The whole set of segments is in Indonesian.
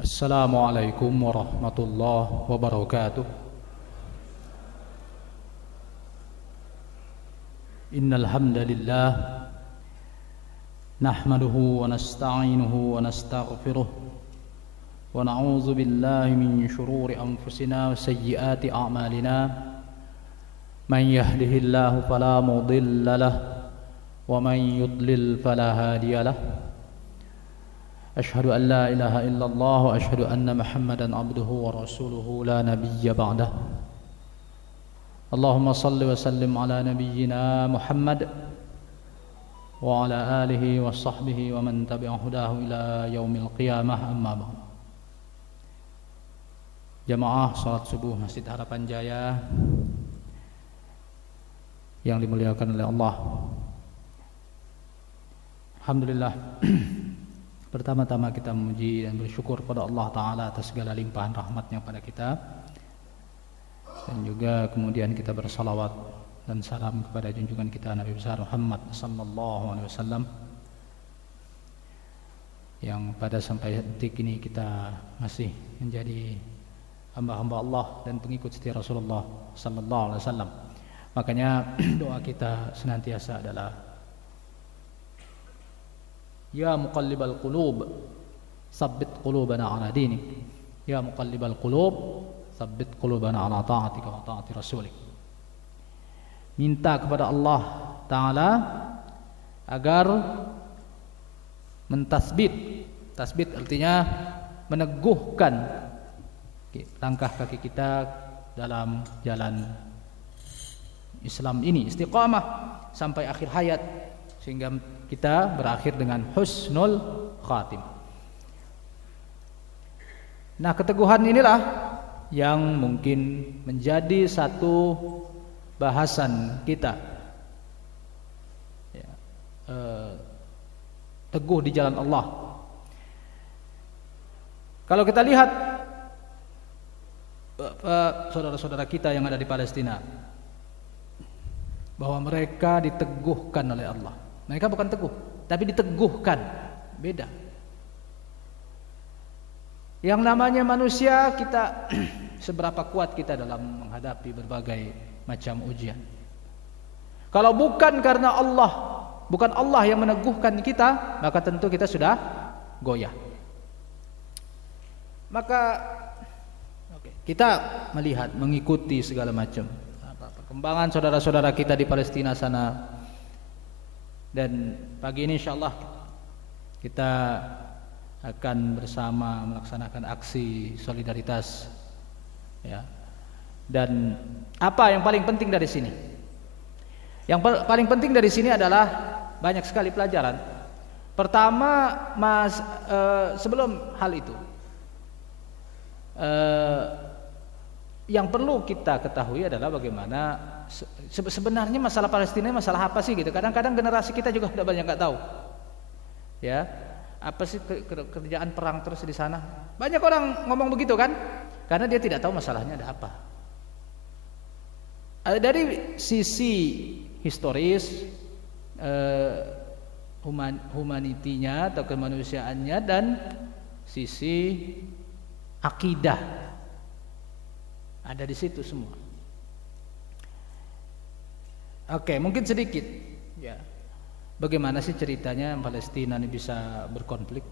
Assalamualaikum warahmatullahi wabarakatuh. Innal hamdalillah nahmaduhu wa nasta'inuhu wa nastaghfiruh wa na'udzu billahi min shururi anfusina wa sayyiati a'malina. Man yahdihillahu fala mudilla lahu wa man yudlil fala hadiya lahu. Ashhadu an la ilaha illallah wa ashhadu anna Muhammadan abduhu wa rasuluhu la nabiyya ba'dah. Allahumma salli wa sallim ala nabiyyina Muhammad wa ala alihi wa sahbihi wa man tabi'a hudahu ila yaumil qiyamah, amma ba'd. Jamaah salat subuh Masjid Harapan Jaya yang dimuliakan oleh Allah. Alhamdulillah. Pertama-tama kita memuji dan bersyukur kepada Allah Ta'ala atas segala limpahan rahmatnya pada kita. Dan juga kemudian kita bersalawat dan salam kepada junjungan kita Nabi besar Muhammad sallallahu alaihi wasallam, yang pada sampai detik ini kita masih menjadi hamba-hamba Allah dan pengikut setia Rasulullah sallallahu alaihi wasallam. Makanya doa kita senantiasa adalah Ya muqallibal qulub tsabbit qulubana ala dinik. Ya muqallibal qulub tsabbit qulubana ala ta'atika wa ta'ati rasulik. Minta kepada Allah Ta'ala agar mentasbit. Tasbit artinya meneguhkan langkah kaki kita dalam jalan Islam ini, istiqamah sampai akhir hayat, sehingga kita berakhir dengan husnul khatim. Nah, keteguhan inilah yang mungkin menjadi satu bahasan kita, ya, teguh di jalan Allah. Kalau kita lihat saudara-saudara kita yang ada di Palestina, bahwa mereka diteguhkan oleh Allah. Mereka bukan teguh, tapi diteguhkan. Beda. Yang namanya manusia, kita seberapa kuat kita dalam menghadapi berbagai macam ujian. Kalau bukan karena Allah, bukan Allah yang meneguhkan kita, maka tentu kita sudah goyah. Maka kita melihat, mengikuti segala macam perkembangan saudara-saudara kita di Palestina sana. Dan pagi ini insyaallah kita akan bersama melaksanakan aksi solidaritas, ya. Dan apa yang paling penting dari sini? Yang paling penting dari sini adalah banyak sekali pelajaran. Pertama, sebelum hal itu, yang perlu kita ketahui adalah bagaimana sebenarnya masalah Palestina masalah apa sih gitu. Kadang-kadang generasi kita juga sudah banyak nggak tahu. Ya, apa sih kerjaan perang terus di sana? Banyak orang ngomong begitu kan? Karena dia tidak tahu masalahnya ada apa. Dari sisi historis, humanitinya atau kemanusiaannya, dan sisi akidah ada di situ semua. Oke, mungkin sedikit, ya. Bagaimana sih ceritanya Palestina ini bisa berkonflik?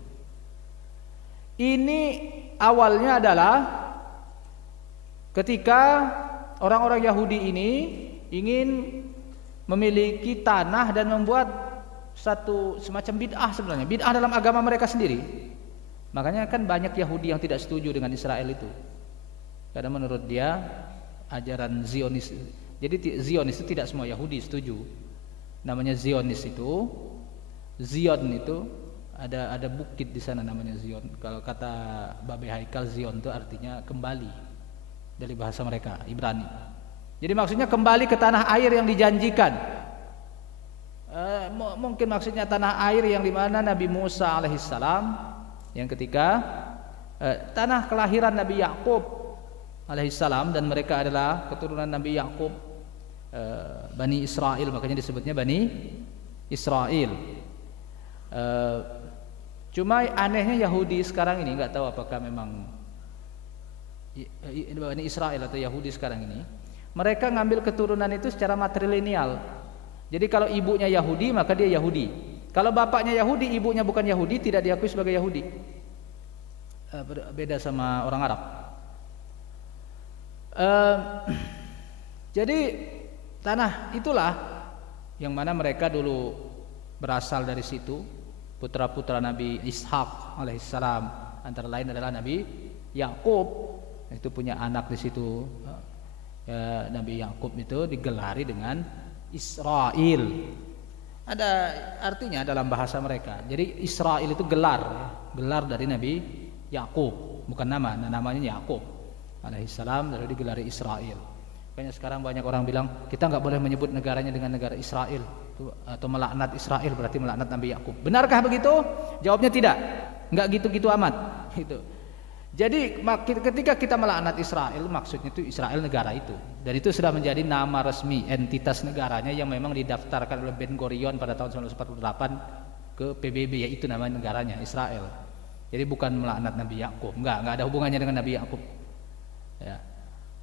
Ini awalnya adalah ketika orang-orang Yahudi ini ingin memiliki tanah dan membuat satu semacam bid'ah sebenarnya. Bid'ah dalam agama mereka sendiri. Makanya kan banyak Yahudi yang tidak setuju dengan Israel itu. Karena menurut dia ajaran Zionis. Jadi Zionis itu tidak semua Yahudi setuju. Namanya Zionis itu, Zion itu ada bukit di sana namanya Zion. Kalau kata Babe Haikal, Zion itu artinya kembali dari bahasa mereka Ibrani. Jadi maksudnya kembali ke tanah air yang dijanjikan. Mungkin maksudnya tanah air yang dimana Nabi Musa alaihissalam, yang ketika tanah kelahiran Nabi Yakub alaihissalam, dan mereka adalah keturunan Nabi Yakub, Bani Israel, makanya disebutnya Bani Israel. Cuma anehnya Yahudi sekarang ini, nggak tahu apakah memang Bani Israel atau Yahudi sekarang ini, mereka ngambil keturunan itu secara matrilineal. Jadi kalau ibunya Yahudi maka dia Yahudi. Kalau bapaknya Yahudi, ibunya bukan Yahudi, tidak diakui sebagai Yahudi. Beda sama orang Arab. Jadi tanah itulah yang mana mereka dulu berasal dari situ. Putra-putra Nabi Ishak alaihissalam antara lain adalah Nabi Yakub, itu punya anak di situ. Nabi Yakub itu digelari dengan Israel. Ada artinya dalam bahasa mereka. Jadi Israel itu gelar dari Nabi Yakub, bukan nama. Namanya Yakub alaihissalam, lalu digelari Israel. Makanya sekarang banyak orang bilang kita nggak boleh menyebut negaranya dengan negara Israel atau melaknat Israel berarti melaknat Nabi Yakub. Benarkah begitu? Jawabnya tidak. Nggak gitu-gitu amat. Gitu. Jadi ketika kita melaknat Israel, maksudnya itu Israel negara itu. Dan itu sudah menjadi nama resmi entitas negaranya yang memang didaftarkan oleh Ben Gurion pada tahun 1948 ke PBB, yaitu nama negaranya Israel. Jadi bukan melaknat Nabi Yakub, nggak ada hubungannya dengan Nabi Yakub. Ya.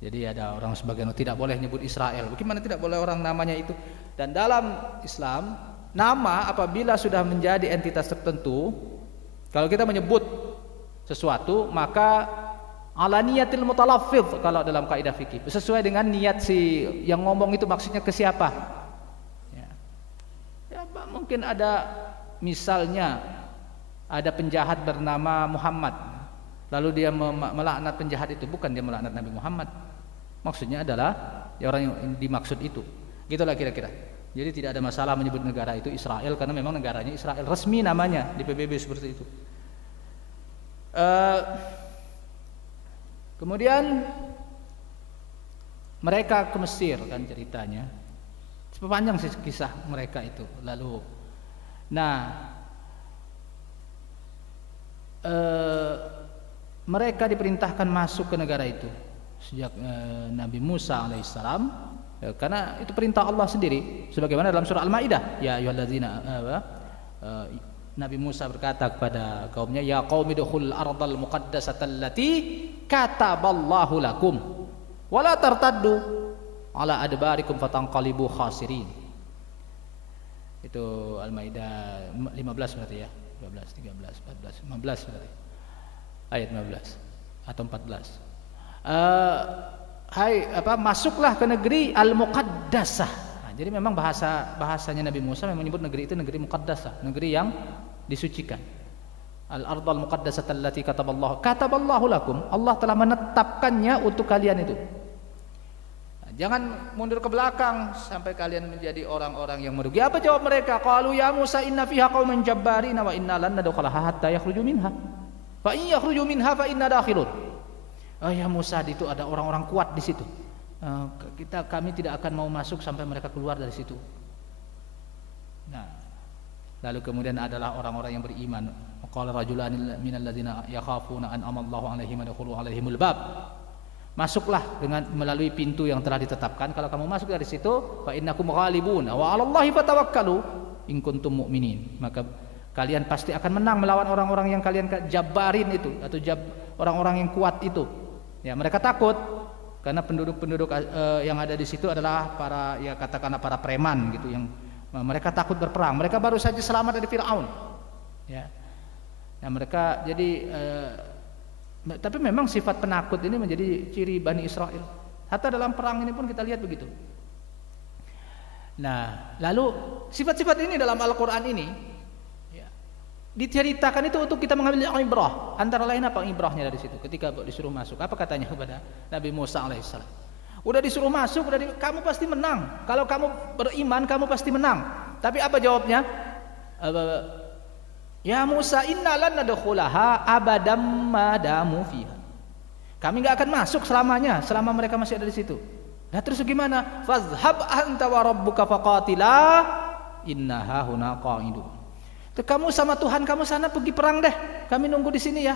Jadi ada orang sebagian tidak boleh nyebut Israel. Bagaimana tidak boleh orang namanya itu? Dan dalam Islam, nama apabila sudah menjadi entitas tertentu, kalau kita menyebut sesuatu maka ala niyatil mutalaffidz kalau dalam kaidah fikih, sesuai dengan niat si yang ngomong itu maksudnya ke siapa. Ya, mungkin ada misalnya ada penjahat bernama Muhammad, lalu dia melaknat penjahat itu, bukan dia melaknat Nabi Muhammad. Maksudnya adalah ya orang yang dimaksud itu. Gitulah kira-kira. Jadi tidak ada masalah menyebut negara itu Israel karena memang negaranya Israel, resmi namanya di PBB seperti itu. Kemudian mereka ke Mesir kan ceritanya. Sepanjang sih kisah mereka itu. Lalu mereka diperintahkan masuk ke negara itu sejak Nabi Musa alaihissalam, karena itu perintah Allah sendiri sebagaimana dalam surah Al-Maidah, ya ayyuhalladzina Nabi Musa berkata kepada kaumnya, ya qaumi dukhul ardal muqaddasata allati kataballahu lakum wa la tartaddu ala adbarikum fatanqalibu khasirin. Itu Al-Maidah 15 berarti ya, 12, 13, 14, 15 berarti. Ayat 15 atau 14. Masuklah ke negeri al-muqaddasah. Nah, jadi memang bahasanya Nabi Musa memang menyebut negeri itu negeri muqaddasah, negeri yang disucikan. Al-ardal muqaddasah allati kataballahu lakum. Allah telah menetapkannya untuk kalian itu. Nah, jangan mundur ke belakang sampai kalian menjadi orang-orang yang merugi. Apa jawab mereka? Qalu ya Musa inna fiha qauman jabbarina wa inna lan nadkhulaha hatta yakhruju minha. Fa in yakhruju minha fa inna dakhilun. Oh ya Musa, itu ada orang-orang kuat di situ. Kami tidak akan mau masuk sampai mereka keluar dari situ. Nah, lalu kemudian adalah orang-orang yang beriman. Qala rajulani minal ladzina yakhafuna an amallahu alaihim adkhulu alaihimul bab. Masuklah dengan melalui pintu yang telah ditetapkan. Kalau kamu masuk dari situ, fa innakum ghalibun wa 'alallahi fatawakkalu in kuntum mu'minin. Maka kalian pasti akan menang melawan orang-orang yang kalian jabarin itu atau orang-orang yang kuat itu. Ya, mereka takut karena penduduk-penduduk yang ada di situ adalah para, ya katakanlah para preman gitu, yang mereka takut berperang. Mereka baru saja selamat dari Firaun. Ya. Nah, mereka jadi tapi memang sifat penakut ini menjadi ciri Bani Israel. Hatta dalam perang ini pun kita lihat begitu. Nah, lalu sifat-sifat ini dalam Al-Qur'an ini diceritakan itu untuk kita mengambil ibrah. Antara lain apa ibrahnya dari situ? Ketika disuruh masuk, apa katanya kepada Nabi Musa alaihissalam? Udah disuruh masuk, kamu pasti menang. Kalau kamu beriman, kamu pasti menang. Tapi apa jawabnya? Ya Musa, inna lan nadkhulaha abadam madamu fiha. Kami enggak akan masuk selamanya, selama mereka masih ada di situ. Nah, terus gimana? Fazhab anta wa rabbuka faqatila innaha huna qa'idun. Kamu sama Tuhan kamu sana pergi perang deh. Kami nunggu di sini ya.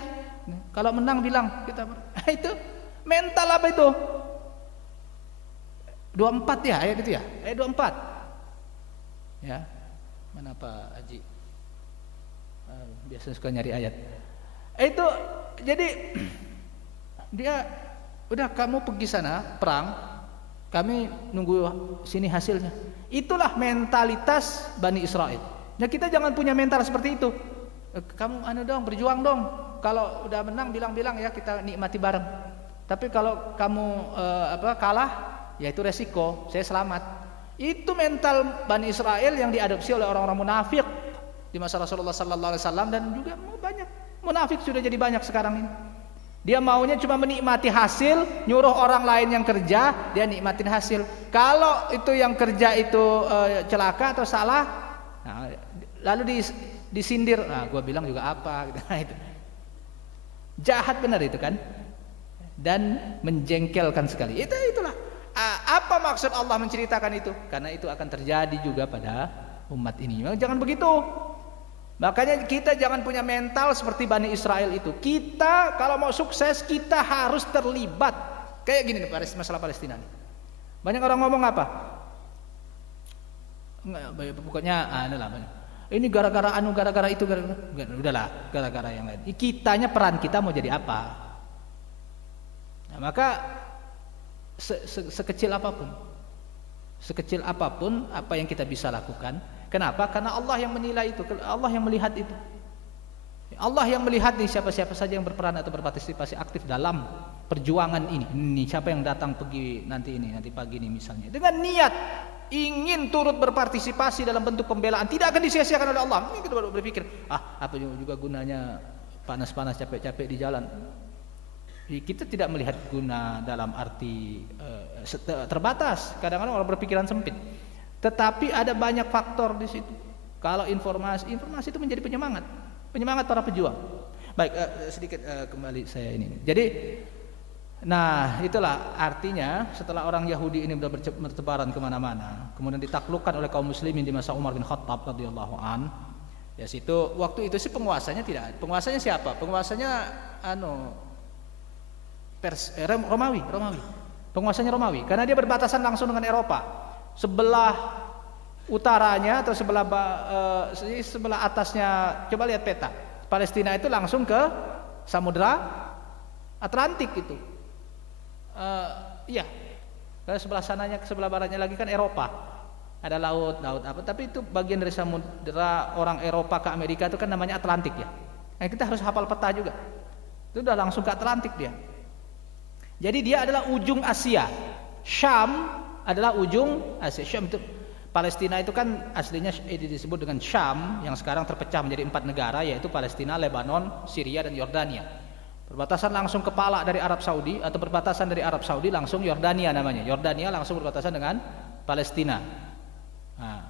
Kalau menang bilang kita. Itu mental apa itu? 24 ya ayat itu ya. Ayat 24. Ya. Mana Pak Haji? Biasanya suka nyari ayat. Itu jadi dia udah kamu pergi sana perang, kami nunggu sini hasilnya. Itulah mentalitas Bani Israel. Nah kita jangan punya mental seperti itu. Kamu berjuang dong. Kalau udah menang bilang-bilang ya kita nikmati bareng. Tapi kalau kamu kalah, ya itu resiko. Saya selamat. Itu mental Bani Israel yang diadopsi oleh orang-orang munafik di masa Rasulullah Sallallahu Alaihi Wasallam, dan juga banyak munafik sudah jadi banyak sekarang ini. Dia maunya cuma menikmati hasil, nyuruh orang lain yang kerja, dia nikmatin hasil. Kalau itu yang kerja itu celaka atau salah, nah, lalu disindir, nah gue bilang juga apa gitu. Nah, itu jahat benar itu kan, dan menjengkelkan sekali. Itulah apa maksud Allah menceritakan itu, karena itu akan terjadi juga pada umat ini. Jangan begitu. Makanya kita jangan punya mental seperti Bani Israel itu. Kita kalau mau sukses kita harus terlibat. Kayak gini nih masalah Palestina nih. Banyak orang ngomong apa? Pokoknya banyak. Ini gara-gara itu, udahlah, gara-gara yang lain. Kitanya, peran kita mau jadi apa? Nah, maka sekecil apapun apa yang kita bisa lakukan. Kenapa? Karena Allah yang menilai itu, Allah yang melihat itu. Allah yang melihat nih siapa-siapa saja yang berperan atau berpartisipasi aktif dalam perjuangan ini. Ini siapa yang datang pergi nanti pagi ini misalnya. Dengan niat ingin turut berpartisipasi dalam bentuk pembelaan, tidak akan disia-siakan oleh Allah. Ini kita baru berpikir, apa juga gunanya panas-panas capek-capek di jalan. Kita tidak melihat guna dalam arti terbatas. Kadang-kadang orang berpikiran sempit. Tetapi ada banyak faktor di situ. Kalau informasi itu menjadi penyemangat para pejuang. Baik, sedikit kembali saya ini. Jadi, nah itulah artinya setelah orang Yahudi ini sudah bertebaran kemana-mana, kemudian ditaklukkan oleh kaum muslimin di masa Umar bin Khattab radhiyallahu an. Ya situ waktu itu sih penguasanya tidak ada. Penguasanya siapa? Penguasanya Romawi. Penguasanya Romawi karena dia berbatasan langsung dengan Eropa. Sebelah utaranya atau sebelah atasnya, coba lihat peta. Palestina itu langsung ke Samudra Atlantik itu. Iya. Karena sebelah sananya, ke sebelah baratnya lagi kan Eropa. Ada laut apa? Tapi itu bagian dari samudra orang Eropa ke Amerika itu kan namanya Atlantik ya. Nah, kita harus hafal peta juga. Itu udah langsung ke Atlantik dia. Jadi dia adalah ujung Asia. Syam adalah ujung Asia. Syam itu, Palestina itu kan aslinya disebut dengan Syam, yang sekarang terpecah menjadi 4 negara, yaitu Palestina, Lebanon, Syria, dan Yordania. Berbatasan langsung kepala dari Arab Saudi, atau berbatasan dari Arab Saudi langsung Yordania namanya. Yordania langsung berbatasan dengan Palestina. Nah,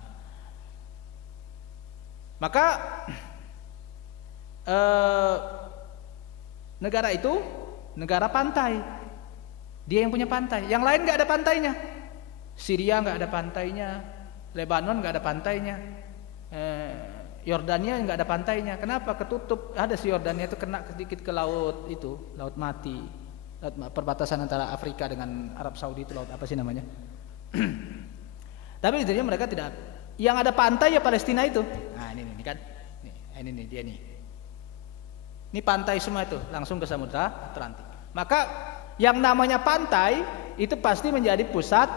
maka negara itu negara pantai. Dia yang punya pantai. Yang lain nggak ada pantainya. Syria nggak ada pantainya, Lebanon nggak ada pantainya, Yordania nggak ada pantainya. Kenapa? Ketutup. Ada si Yordania itu kena sedikit ke laut itu, laut mati, perbatasan antara Afrika dengan Arab Saudi itu laut apa sih namanya? Tapi intinya mereka tidak. Yang ada pantai ya Palestina itu. Nah ini kan, ini dia nih. Ini pantai semua itu, langsung ke Samudra Atlantik. Maka yang namanya pantai itu pasti menjadi pusat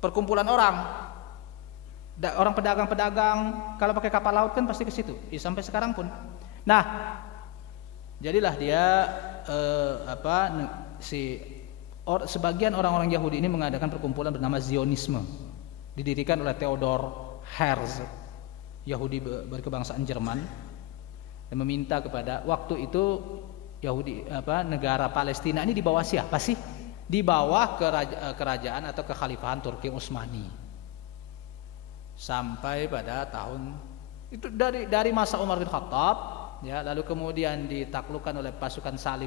perkumpulan orang pedagang. Kalau pakai kapal laut kan pasti ke situ. Sampai sekarang pun. Nah, jadilah dia sebagian orang-orang Yahudi ini mengadakan perkumpulan bernama Zionisme, didirikan oleh Theodor Herzl, Yahudi berkebangsaan Jerman, dan meminta kepada waktu itu negara Palestina ini di bawah siapa sih? Di bawah kerajaan atau kekhalifahan Turki Utsmani. Sampai pada tahun itu dari masa Umar bin Khattab ya, lalu kemudian ditaklukkan oleh pasukan salib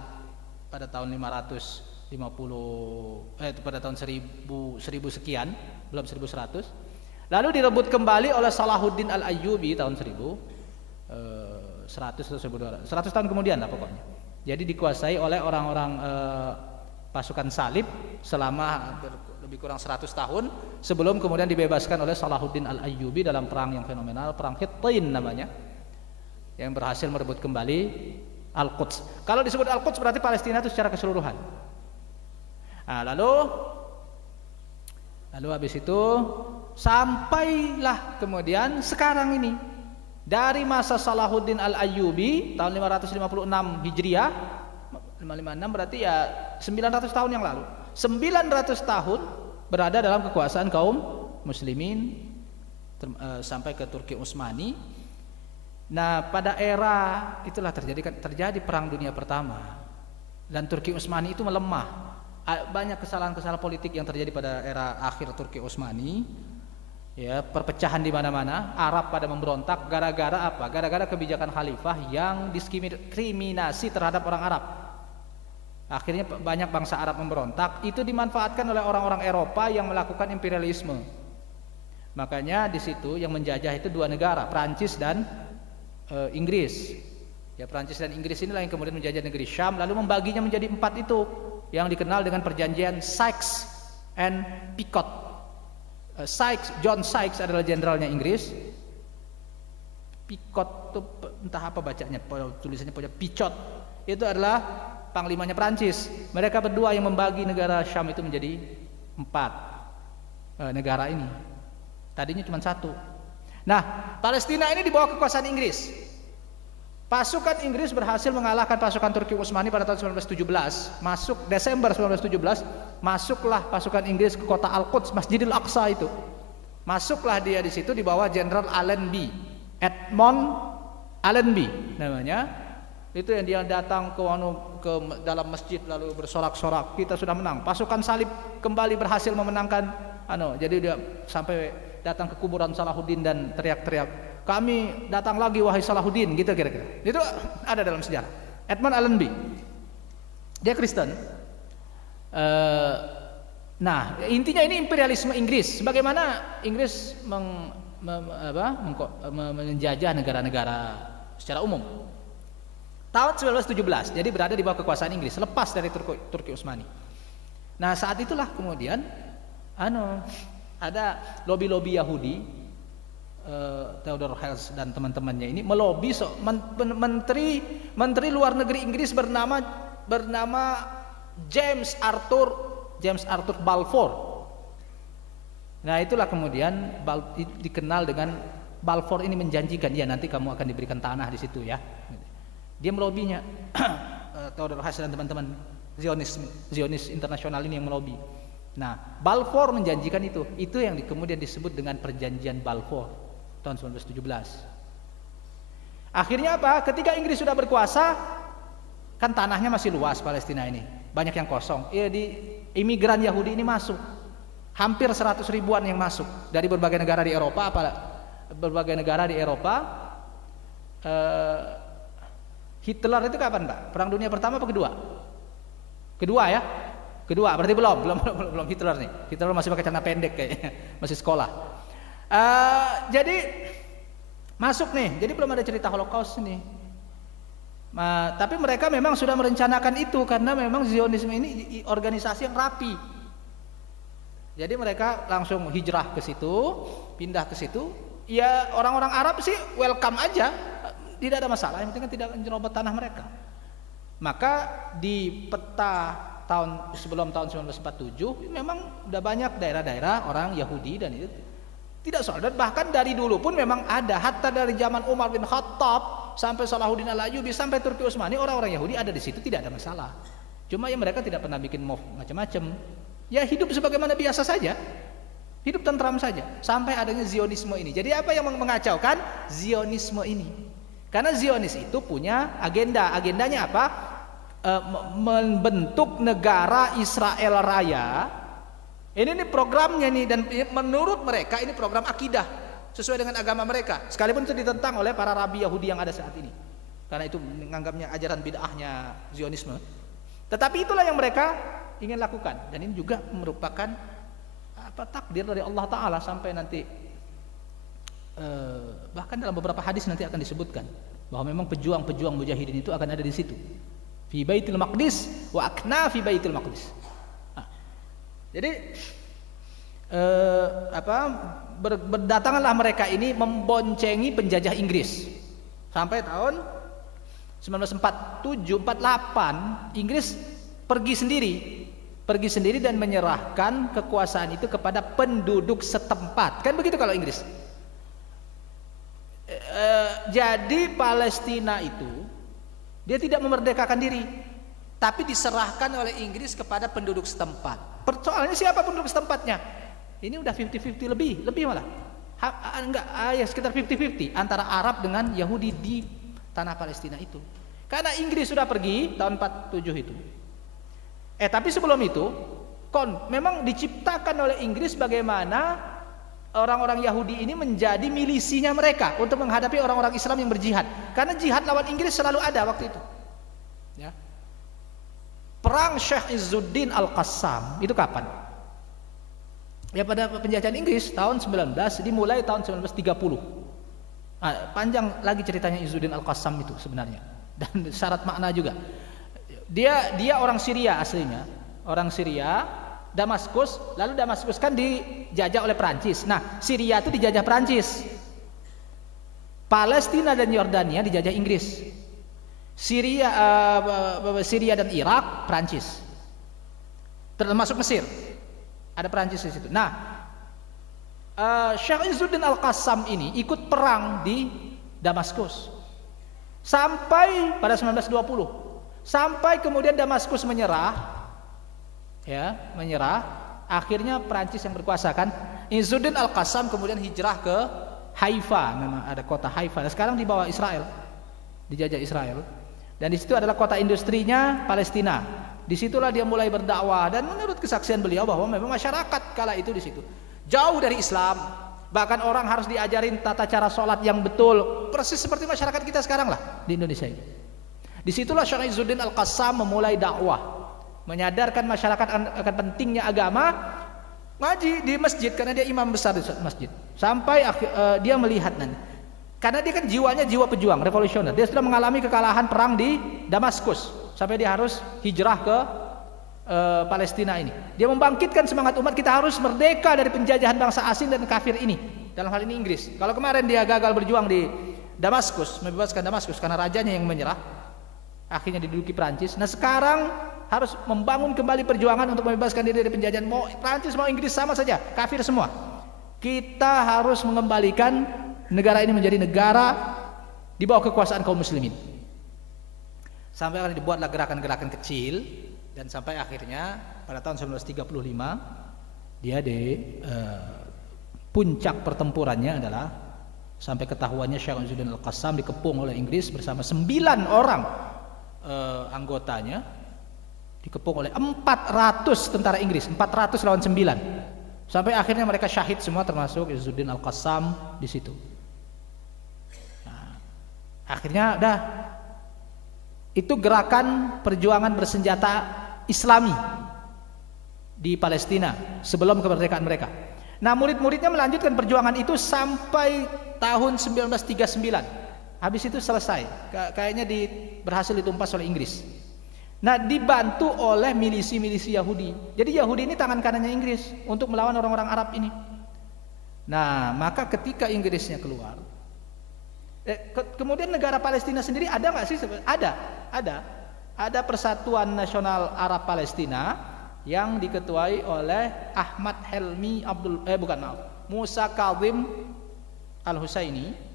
pada tahun 550 pada tahun 1000 sekian, belum 1100. Lalu direbut kembali oleh Salahuddin Al-Ayyubi tahun 1100 atau 1200. 100 tahun kemudian lah pokoknya. Jadi dikuasai oleh orang-orang pasukan salib selama lebih kurang 100 tahun sebelum kemudian dibebaskan oleh Salahuddin Al-Ayyubi dalam perang yang fenomenal, perang Hittin namanya. yang berhasil merebut kembali Al-Quds. Kalau disebut Al-Quds berarti Palestina itu secara keseluruhan. Nah, lalu habis itu sampailah kemudian sekarang ini, dari masa Salahuddin Al-Ayyubi tahun 556 Hijriah, 556 berarti ya 900 tahun yang lalu. 900 tahun berada dalam kekuasaan kaum muslimin sampai ke Turki Utsmani. Nah, pada era itulah terjadi perang dunia pertama dan Turki Utsmani itu melemah. Banyak kesalahan-kesalahan politik yang terjadi pada era akhir Turki Utsmani. Ya, perpecahan di mana-mana, Arab pada memberontak gara-gara apa? Gara-gara kebijakan khalifah yang diskriminasi terhadap orang Arab. Akhirnya banyak bangsa Arab memberontak, itu dimanfaatkan oleh orang-orang Eropa yang melakukan imperialisme. Makanya di situ yang menjajah itu dua negara, Prancis dan Inggris. Ya, Prancis dan Inggris inilah yang kemudian menjajah negeri Syam, lalu membaginya menjadi 4 itu, yang dikenal dengan perjanjian Sykes and Picot. John Sykes adalah jenderalnya Inggris. Picot itu entah apa bacanya, tulisannya pokoknya Picot. Itu adalah panglimanya Prancis. Mereka berdua yang membagi negara Syam itu menjadi 4 negara ini. Tadinya cuma 1. Nah, Palestina ini di bawah kekuasaan Inggris. Pasukan Inggris berhasil mengalahkan pasukan Turki Utsmani pada tahun 1917. Masuk Desember 1917, masuklah pasukan Inggris ke kota Al-Quds, Masjidil Aqsa itu. Masuklah dia di situ di bawah Jenderal Allenby, Edmund Allenby namanya. Itu yang dia datang ke dalam masjid lalu bersorak-sorak, kita sudah menang. Pasukan salib kembali berhasil memenangkan jadi dia sampai datang ke kuburan Salahuddin dan teriak-teriak, "Kami datang lagi wahai Salahuddin," gitu kira-kira. Itu ada dalam sejarah. Edmund Allenby, dia Kristen. Nah, intinya ini imperialisme Inggris. Bagaimana Inggris menjajah negara-negara secara umum. Tahun 1917, jadi berada di bawah kekuasaan Inggris, lepas dari Turki Utsmani. Nah, saat itulah kemudian ada lobby-lobby Yahudi, Theodore Herzl dan teman-temannya ini melobi menteri luar negeri Inggris bernama James Arthur Balfour. Nah, itulah kemudian dikenal dengan Balfour ini menjanjikan, ya nanti kamu akan diberikan tanah di situ ya. Dia melobinya Theodore Herzl dan teman-teman Zionis internasional ini yang melobi. Nah, Balfour menjanjikan itu yang kemudian disebut dengan perjanjian Balfour tahun 1917. Akhirnya apa? Ketika Inggris sudah berkuasa, kan tanahnya masih luas Palestina ini, banyak yang kosong. Imigran Yahudi ini masuk, hampir 100 ribuan yang masuk dari berbagai negara di Eropa. Hitler itu kapan, Pak? Perang Dunia Pertama apa kedua? Kedua ya? Kedua, berarti belum Hitler nih. Hitler masih pakai celana pendek kayaknya, masih sekolah. Jadi masuk nih. Jadi belum ada cerita Holocaust nih. Tapi mereka memang sudah merencanakan itu karena memang Zionisme ini organisasi yang rapi. Jadi mereka langsung hijrah ke situ, pindah ke situ. Ya orang-orang Arab sih welcome aja. Tidak ada masalah, yang penting kan tidak menyerobot tanah mereka. Maka di peta sebelum tahun 1947 memang udah banyak daerah-daerah orang Yahudi dan itu tidak soal. Dan bahkan dari dulu pun memang ada, hatta dari zaman Umar bin Khattab sampai Salahuddin Al-Ayyubi sampai Turki Utsmani, orang-orang Yahudi ada di situ, tidak ada masalah. Cuma ya mereka tidak pernah bikin move macam-macam. Ya hidup sebagaimana biasa saja. Hidup tentram saja sampai adanya Zionisme ini. Jadi apa yang mengacaukan? Zionisme ini. Karena Zionis itu punya agenda. Agendanya apa? Membentuk negara Israel Raya. Ini programnya nih, dan menurut mereka ini program akidah sesuai dengan agama mereka. Sekalipun itu ditentang oleh para rabi Yahudi yang ada saat ini. Karena itu menganggapnya ajaran bid'ahnya Zionisme. Tetapi itulah yang mereka ingin lakukan, dan ini juga merupakan takdir dari Allah Ta'ala sampai nanti. Bahkan dalam beberapa hadis nanti akan disebutkan bahwa memang pejuang-pejuang mujahidin itu akan ada di situ, fi Baitul Maqdis wa akna fi Baitul Maqdis. Jadi berdatanganlah mereka ini memboncengi penjajah Inggris Sampai tahun 1947, 48 Inggris pergi sendiri dan menyerahkan kekuasaan itu kepada penduduk setempat. Kan begitu kalau Inggris. Jadi Palestina itu dia tidak memerdekakan diri, tapi diserahkan oleh Inggris kepada penduduk setempat. Persoalannya siapa penduduk setempatnya? Ini udah 50-50 lebih malah. Ya sekitar 50-50 antara Arab dengan Yahudi di tanah Palestina itu. Karena Inggris sudah pergi tahun 47 itu. Tapi sebelum itu memang diciptakan oleh Inggris bagaimana orang-orang Yahudi ini menjadi milisinya mereka untuk menghadapi orang-orang Islam yang berjihad. Karena jihad lawan Inggris selalu ada waktu itu. Ya. Perang Syekh Izzuddin Al-Qassam itu kapan? Ya pada penjajahan Inggris tahun 19 dimulai tahun 1930. Panjang lagi ceritanya Izzuddin Al-Qassam itu sebenarnya dan syarat makna juga. Dia orang Syria aslinya, orang Syria, Damaskus. Lalu Damaskus kan dijajah oleh Perancis. Nah, Syria itu dijajah Perancis. Palestina dan Yordania dijajah Inggris. Syria dan Irak Perancis. Termasuk Mesir. Ada Perancis di situ. Nah, Syekh Izzuddin Al-Qassam ini ikut perang di Damaskus sampai pada 1920. Sampai kemudian Damaskus menyerah. Akhirnya Perancis yang berkuasa kan. Izzuddin Al-Qassam kemudian hijrah ke Haifa, memang ada kota Haifa. Sekarang di bawah Israel, dijajah Israel. Dan di situ adalah kota industrinya Palestina. Disitulah dia mulai berdakwah dan menurut kesaksian beliau bahwa memang masyarakat kala itu di situ jauh dari Islam. Bahkan orang harus diajarin tata cara sholat yang betul, persis seperti masyarakat kita sekarang lah di Indonesia ini. Disitulah Syekh Izzuddin Al-Qassam memulai dakwah, menyadarkan masyarakat akan pentingnya agama, ngaji di masjid karena dia imam besar di masjid. Sampai dia melihat nanti, karena dia kan jiwanya jiwa pejuang, revolusioner. Dia sudah mengalami kekalahan perang di Damaskus. Sampai dia harus hijrah ke Palestina ini. Dia membangkitkan semangat umat, kita harus merdeka dari penjajahan bangsa asing dan kafir ini. Dalam hal ini Inggris. Kalau kemarin dia gagal berjuang di Damaskus, membebaskan Damaskus karena rajanya yang menyerah, akhirnya diduduki Prancis. Nah sekarang harus membangun kembali perjuangan untuk membebaskan diri dari penjajahan. Mau Prancis mau Inggris sama saja, kafir semua. Kita harus mengembalikan negara ini menjadi negara di bawah kekuasaan kaum muslimin. Sampai akan dibuatlah gerakan-gerakan kecil dan sampai akhirnya pada tahun 1935 dia di puncak pertempurannya adalah sampai ketahuannya Syekh Izzuddin Al-Qassam dikepung oleh Inggris bersama 9 orang anggotanya, dikepung oleh 400 tentara Inggris, 400 lawan 9. Sampai akhirnya mereka syahid semua termasuk Izzuddin Al-Qassam di situ. Nah, akhirnya udah itu gerakan perjuangan bersenjata Islami di Palestina sebelum kemerdekaan mereka. Nah, murid-muridnya melanjutkan perjuangan itu sampai tahun 1939. Habis itu selesai. Kayaknya berhasil ditumpas oleh Inggris. Nah, dibantu oleh milisi-milisi Yahudi. Jadi Yahudi ini tangan kanannya Inggris untuk melawan orang-orang Arab ini. Nah, maka ketika Inggrisnya keluar, kemudian negara Palestina sendiri ada nggak sih? Ada Persatuan Nasional Arab Palestina yang diketuai oleh Ahmad Helmi Musa Kazim Al-Husaini.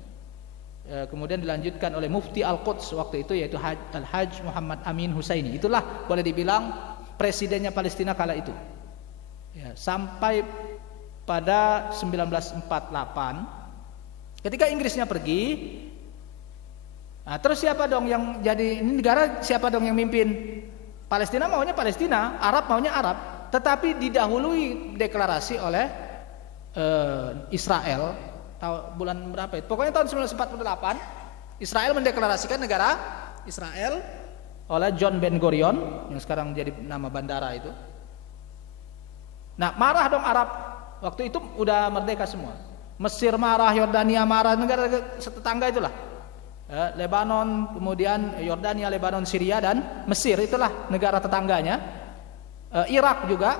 Kemudian dilanjutkan oleh Mufti Al-Quds waktu itu, yaitu Al-Hajj Muhammad Amin Husaini. Itulah boleh dibilang presidennya Palestina kala itu. Ya, sampai pada 1948 ketika Inggrisnya pergi. Nah, terus siapa dong yang jadi ini negara, siapa dong yang mimpin? Palestina maunya Palestina, Arab maunya Arab, tetapi didahului deklarasi oleh Israel bulan berapa itu? Pokoknya tahun 1948 Israel mendeklarasikan negara Israel oleh John Ben Gurion yang sekarang jadi nama bandara itu. Nah, marah dong Arab. Waktu itu udah merdeka semua. Mesir marah, Yordania marah, negara tetangga itulah. Lebanon, kemudian Yordania, Lebanon, Syria dan Mesir, itulah negara tetangganya. Irak juga,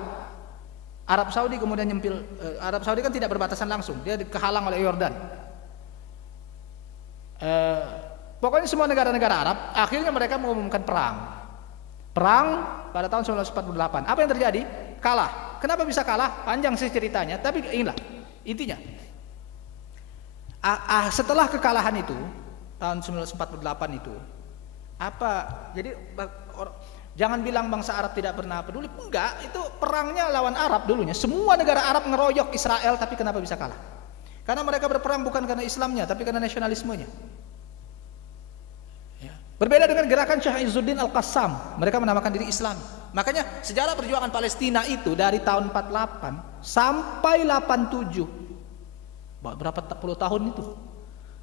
Arab Saudi kemudian nyempil. Arab Saudi kan tidak berbatasan langsung, dia kehalang oleh Yordan. Pokoknya semua negara-negara Arab akhirnya mereka mengumumkan perang. Perang pada tahun 1948. Apa yang terjadi? Kalah. Kenapa bisa kalah? Panjang sih ceritanya, tapi inilah intinya. Setelah kekalahan itu tahun 1948 itu apa? Jadi jangan bilang bangsa Arab tidak pernah peduli. Enggak, itu perangnya lawan Arab dulunya. Semua negara Arab ngeroyok Israel, tapi kenapa bisa kalah? Karena mereka berperang bukan karena Islamnya, tapi karena nasionalismenya. Berbeda dengan gerakan Syekh Izzuddin Al-Qassam, mereka menamakan diri Islam. Makanya sejarah perjuangan Palestina itu dari tahun 48 sampai 87, berapa puluh tahun itu,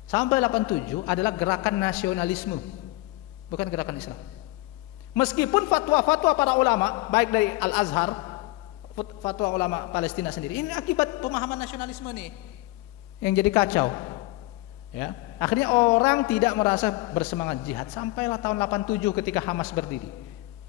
sampai 87 adalah gerakan nasionalisme, bukan gerakan Islam. Meskipun fatwa-fatwa para ulama, baik dari Al-Azhar, fatwa ulama Palestina sendiri, ini akibat pemahaman nasionalisme nih yang jadi kacau. Ya, akhirnya orang tidak merasa bersemangat jihad sampailah tahun 87 ketika Hamas berdiri.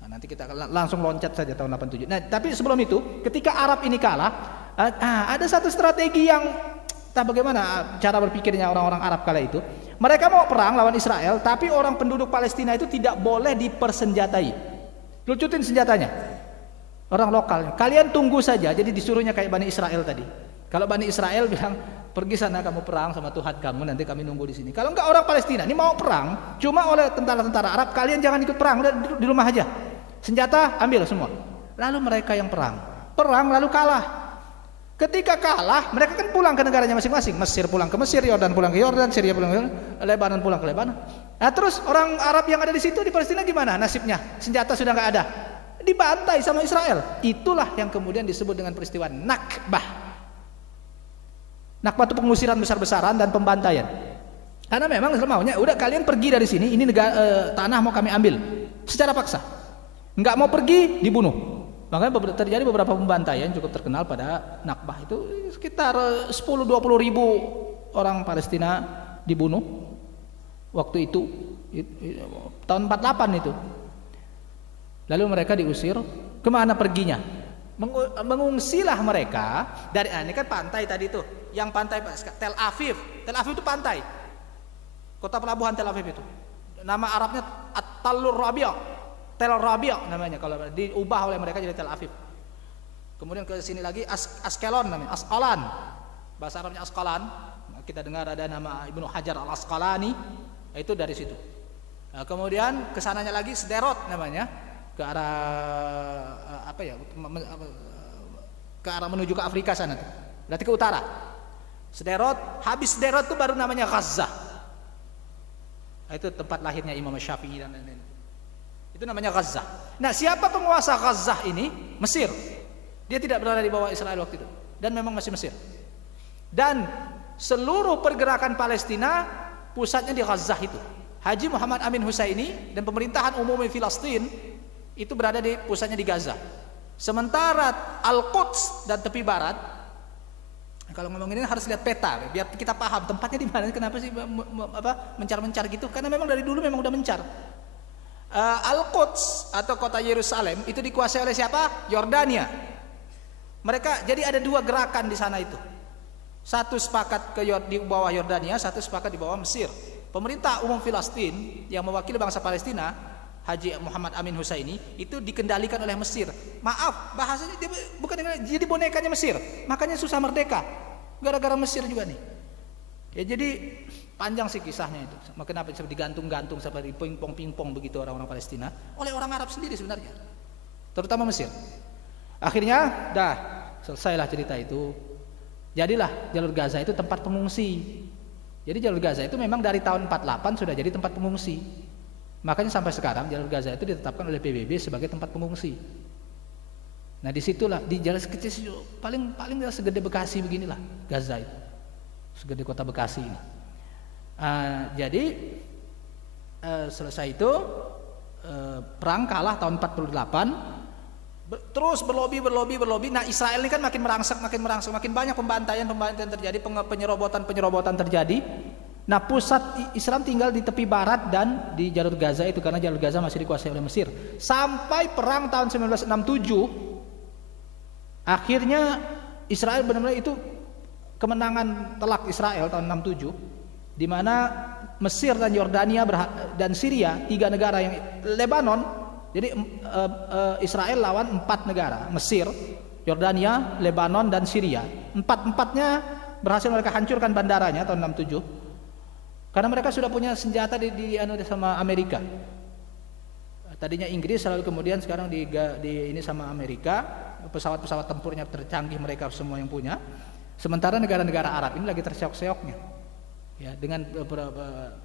Nah, nanti kita langsung loncat saja tahun 87. Nah, tapi sebelum itu, ketika Arab ini kalah, ada satu strategi yang entah bagaimana cara berpikirnya orang-orang Arab kala itu. Mereka mau perang lawan Israel, tapi orang penduduk Palestina itu tidak boleh dipersenjatai. Lucutin senjatanya. Orang lokalnya, kalian tunggu saja. Jadi disuruhnya kayak Bani Israel tadi. Kalau Bani Israel bilang, pergi sana kamu perang sama Tuhan kamu, nanti kami nunggu di sini. Kalau enggak orang Palestina ini mau perang, cuma oleh tentara-tentara Arab, kalian jangan ikut perang, udah di rumah aja. Senjata ambil semua. Lalu mereka yang perang lalu kalah. Ketika kalah, mereka kan pulang ke negaranya masing-masing. Mesir pulang ke Mesir, Yordan pulang ke Yordan, Syria pulang ke Yordan, Lebanon pulang ke Lebanon. Nah, terus orang Arab yang ada di situ di Palestina gimana nasibnya? Senjata sudah enggak ada. Dibantai sama Israel. Itulah yang kemudian disebut dengan peristiwa Nakbah. Nakbah itu pengusiran besar-besaran dan pembantaian. Karena memang maunya udah kalian pergi dari sini, ini tanah mau kami ambil secara paksa. Enggak mau pergi, dibunuh. Makanya terjadi beberapa pembantaian cukup terkenal pada Nakbah itu, sekitar 10-20 ribu orang Palestina dibunuh waktu itu tahun 48 itu. Lalu mereka diusir. Kemana perginya? Mengungsilah mereka dari ini kan pantai tadi tuh, yang pantai Tel Aviv. Tel Aviv itu pantai, kota pelabuhan Tel Aviv itu. Nama Arabnya At-Tallur Rabi', Tel Rabi' namanya, kalau diubah oleh mereka jadi Tel Aviv. Kemudian ke sini lagi Askelon namanya, Asqalan, bahasa Arabnya Asqalan. Kita dengar ada nama Ibnu Hajar Al-Asqalani, itu dari situ. Nah, kemudian kesananya lagi Sderot namanya, ke arah ke arah menuju ke Afrika sana tuh. Berarti ke utara. Sderot, habis Sderot tuh baru namanya Gaza. Nah, itu tempat lahirnya Imam Syafi'i dan lain-lain. Itu namanya Gaza. Nah, siapa penguasa Gaza ini? Mesir. Dia tidak berada di bawah Israel waktu itu, dan memang masih Mesir. Dan seluruh pergerakan Palestina pusatnya di Gaza itu. Haji Muhammad Amin Husseini dan pemerintahan umum Filistin itu berada di pusatnya di Gaza. Sementara Al-Quds dan tepi barat, kalau ngomongin ini harus lihat peta biar kita paham tempatnya di mana. Kenapa sih mencar-mencar gitu? Karena memang dari dulu memang udah mencar. Al-Quds atau kota Yerusalem itu dikuasai oleh siapa? Yordania. Mereka jadi ada dua gerakan di sana itu. Satu sepakat di bawah Yordania, satu sepakat di bawah Mesir. Pemerintah umum Filistin yang mewakili bangsa Palestina, Haji Muhammad Amin Husseini, itu dikendalikan oleh Mesir. Maaf, bahasanya dia bukan jadi bonekanya Mesir. Makanya susah merdeka. Gara-gara Mesir juga nih. Ya jadi panjang sih kisahnya itu. Kenapa bisa digantung-gantung seperti pingpong-pingpong begitu orang-orang Palestina oleh orang Arab sendiri sebenarnya. Terutama Mesir. Akhirnya dah selesailah cerita itu. Jadilah jalur Gaza itu tempat pengungsi. Jadi jalur Gaza itu memang dari tahun 48 sudah jadi tempat pengungsi. Makanya sampai sekarang jalur Gaza itu ditetapkan oleh PBB sebagai tempat pengungsi. Nah disitulah di jalan kecil paling segede Bekasi beginilah Gaza itu, segede kota Bekasi ini. Jadi selesai itu perang kalah tahun 48, terus berlobi. Nah Israel ini kan makin merangsek, makin banyak pembantaian terjadi, penyerobotan terjadi. Nah pusat Islam tinggal di tepi barat dan di jalur Gaza itu, karena jalur Gaza masih dikuasai oleh Mesir. Sampai perang tahun 1967, akhirnya Israel benar-benar itu kemenangan telak Israel tahun 67, di mana Mesir dan Yordania dan Syria, 3 negara yang Lebanon. Jadi Israel lawan 4 negara, Mesir, Yordania, Lebanon dan Syria. Empatnya berhasil mereka hancurkan bandaranya tahun 67. Karena mereka sudah punya senjata di sama Amerika. Tadinya Inggris, lalu kemudian sekarang di ini sama Amerika. Pesawat-pesawat tempurnya tercanggih mereka semua yang punya. Sementara negara-negara Arab ini lagi terseok-seoknya. Ya, dengan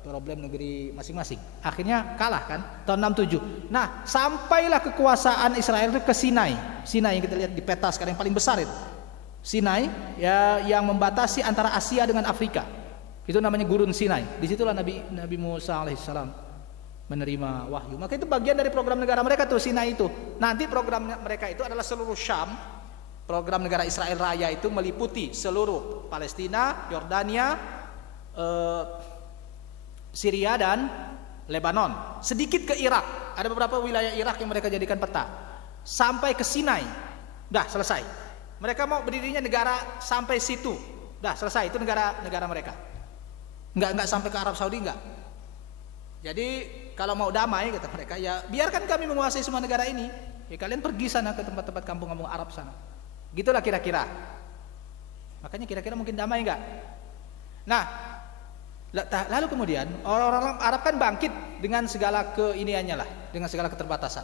problem negeri masing-masing. Akhirnya kalah kan tahun 67. Nah, sampailah kekuasaan Israel itu ke Sinai. Sinai yang kita lihat di peta sekarang yang paling besar itu. Sinai ya, yang membatasi antara Asia dengan Afrika. Itu namanya Gurun Sinai. Disitulah Nabi Musa alaihissalam menerima wahyu. Maka itu bagian dari program negara mereka tuh, Sinai itu. Nanti program mereka itu adalah seluruh Syam. Program negara Israel Raya itu meliputi seluruh Palestina, Yordania, Syria dan Lebanon, sedikit ke Irak. Ada beberapa wilayah Irak yang mereka jadikan peta. Sampai ke Sinai, dah selesai. Mereka mau berdirinya negara sampai situ, dah selesai. Itu negara mereka. Enggak sampai ke Arab Saudi, enggak. Jadi kalau mau damai kata mereka, ya biarkan kami menguasai semua negara ini. Ya kalian pergi sana ke tempat-tempat kampung-kampung Arab sana. Gitulah kira-kira. Makanya kira-kira mungkin damai enggak? Nah, lalu kemudian orang-orang Arab kan bangkit dengan segala keiniannya lah, dengan segala keterbatasan.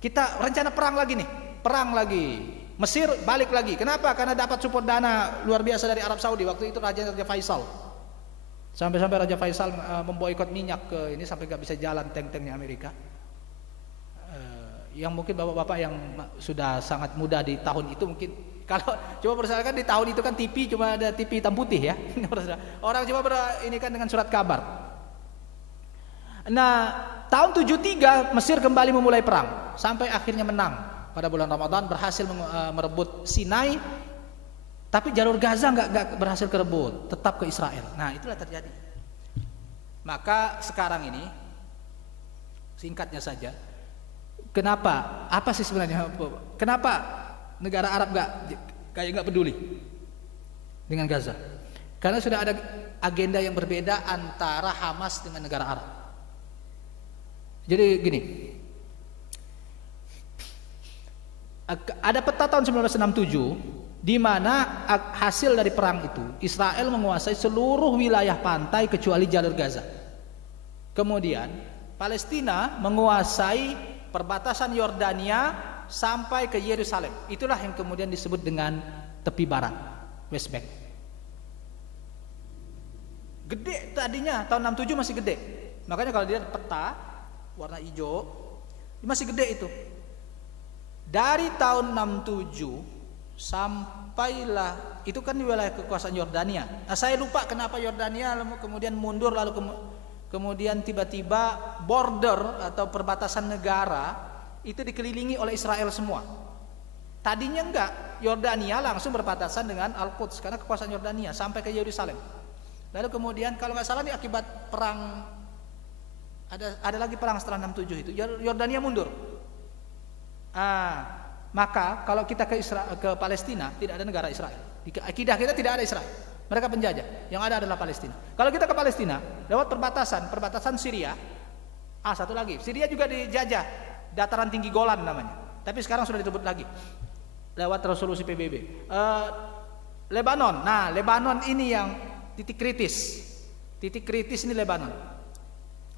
Kita rencana perang lagi nih, perang lagi. Mesir balik lagi. Kenapa? Karena dapat support dana luar biasa dari Arab Saudi. Waktu itu Raja Faisal. Sampai Raja Faisal memboikot minyak ke ini sampai nggak bisa jalan tank-tanknya Amerika. Yang mungkin bapak-bapak yang sudah sangat muda di tahun itu mungkin. Kalau coba persoalkan di tahun itu kan TV cuma ada TV hitam putih ya. Orang coba ini kan dengan surat kabar. Nah, tahun 73 Mesir kembali memulai perang sampai akhirnya menang pada bulan Ramadan, berhasil merebut Sinai. Tapi jalur Gaza nggak berhasil kerebut, tetap ke Israel. Nah, itulah terjadi. Maka sekarang ini singkatnya saja, kenapa? Apa sih sebenarnya? Kenapa negara Arab nggak peduli dengan Gaza? Karena sudah ada agenda yang berbeda antara Hamas dengan negara Arab. Jadi gini, ada peta tahun 1967 di mana hasil dari perang itu Israel menguasai seluruh wilayah pantai kecuali jalur Gaza. Kemudian Palestina menguasai perbatasan Yordania sampai ke Yerusalem. Itulah yang kemudian disebut dengan tepi barat, West Bank. Gede tadinya, tahun 67 masih gede. Makanya kalau dilihat peta warna hijau, masih gede itu. Dari tahun 67 sampailah, itu kan di wilayah kekuasaan Yordania. Nah, saya lupa kenapa Yordania kemudian mundur, lalu kemudian tiba-tiba border atau perbatasan negara itu dikelilingi oleh Israel semua. Tadinya enggak, Yordania langsung berbatasan dengan Al-Quds karena kekuasaan Yordania sampai ke Yerusalem. Lalu kemudian kalau nggak salah ini akibat perang, ada lagi perang setelah 67 itu, Yordania mundur. Maka kalau kita ke Palestina tidak ada negara Israel. Di akidah kita tidak ada Israel. Mereka penjajah, yang ada adalah Palestina. Kalau kita ke Palestina lewat perbatasan Syria, satu lagi, Syria juga dijajah. Dataran tinggi Golan namanya. Tapi sekarang sudah direbut lagi lewat resolusi PBB. Lebanon. Nah, Lebanon ini yang titik kritis. Titik kritis ini Lebanon.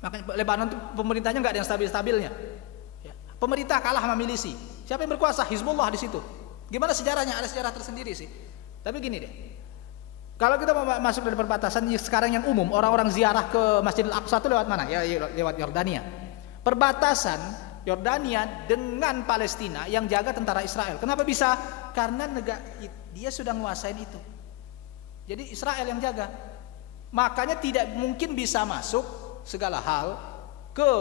Makanya Lebanon itu pemerintahnya nggak ada yang stabil-stabilnya. Ya. Pemerintah kalah sama milisi. Siapa yang berkuasa? Hizbullah di situ. Gimana sejarahnya? Ada sejarah tersendiri sih. Tapi gini deh. Kalau kita mau masuk dari perbatasan sekarang yang umum, orang-orang ziarah ke Masjidil Aqsa itu lewat mana? Ya, lewat Yordania. Perbatasan Yordania dengan Palestina yang jaga tentara Israel. Kenapa bisa? Karena dia sudah menguasain itu. Jadi Israel yang jaga. Makanya tidak mungkin bisa masuk segala hal ke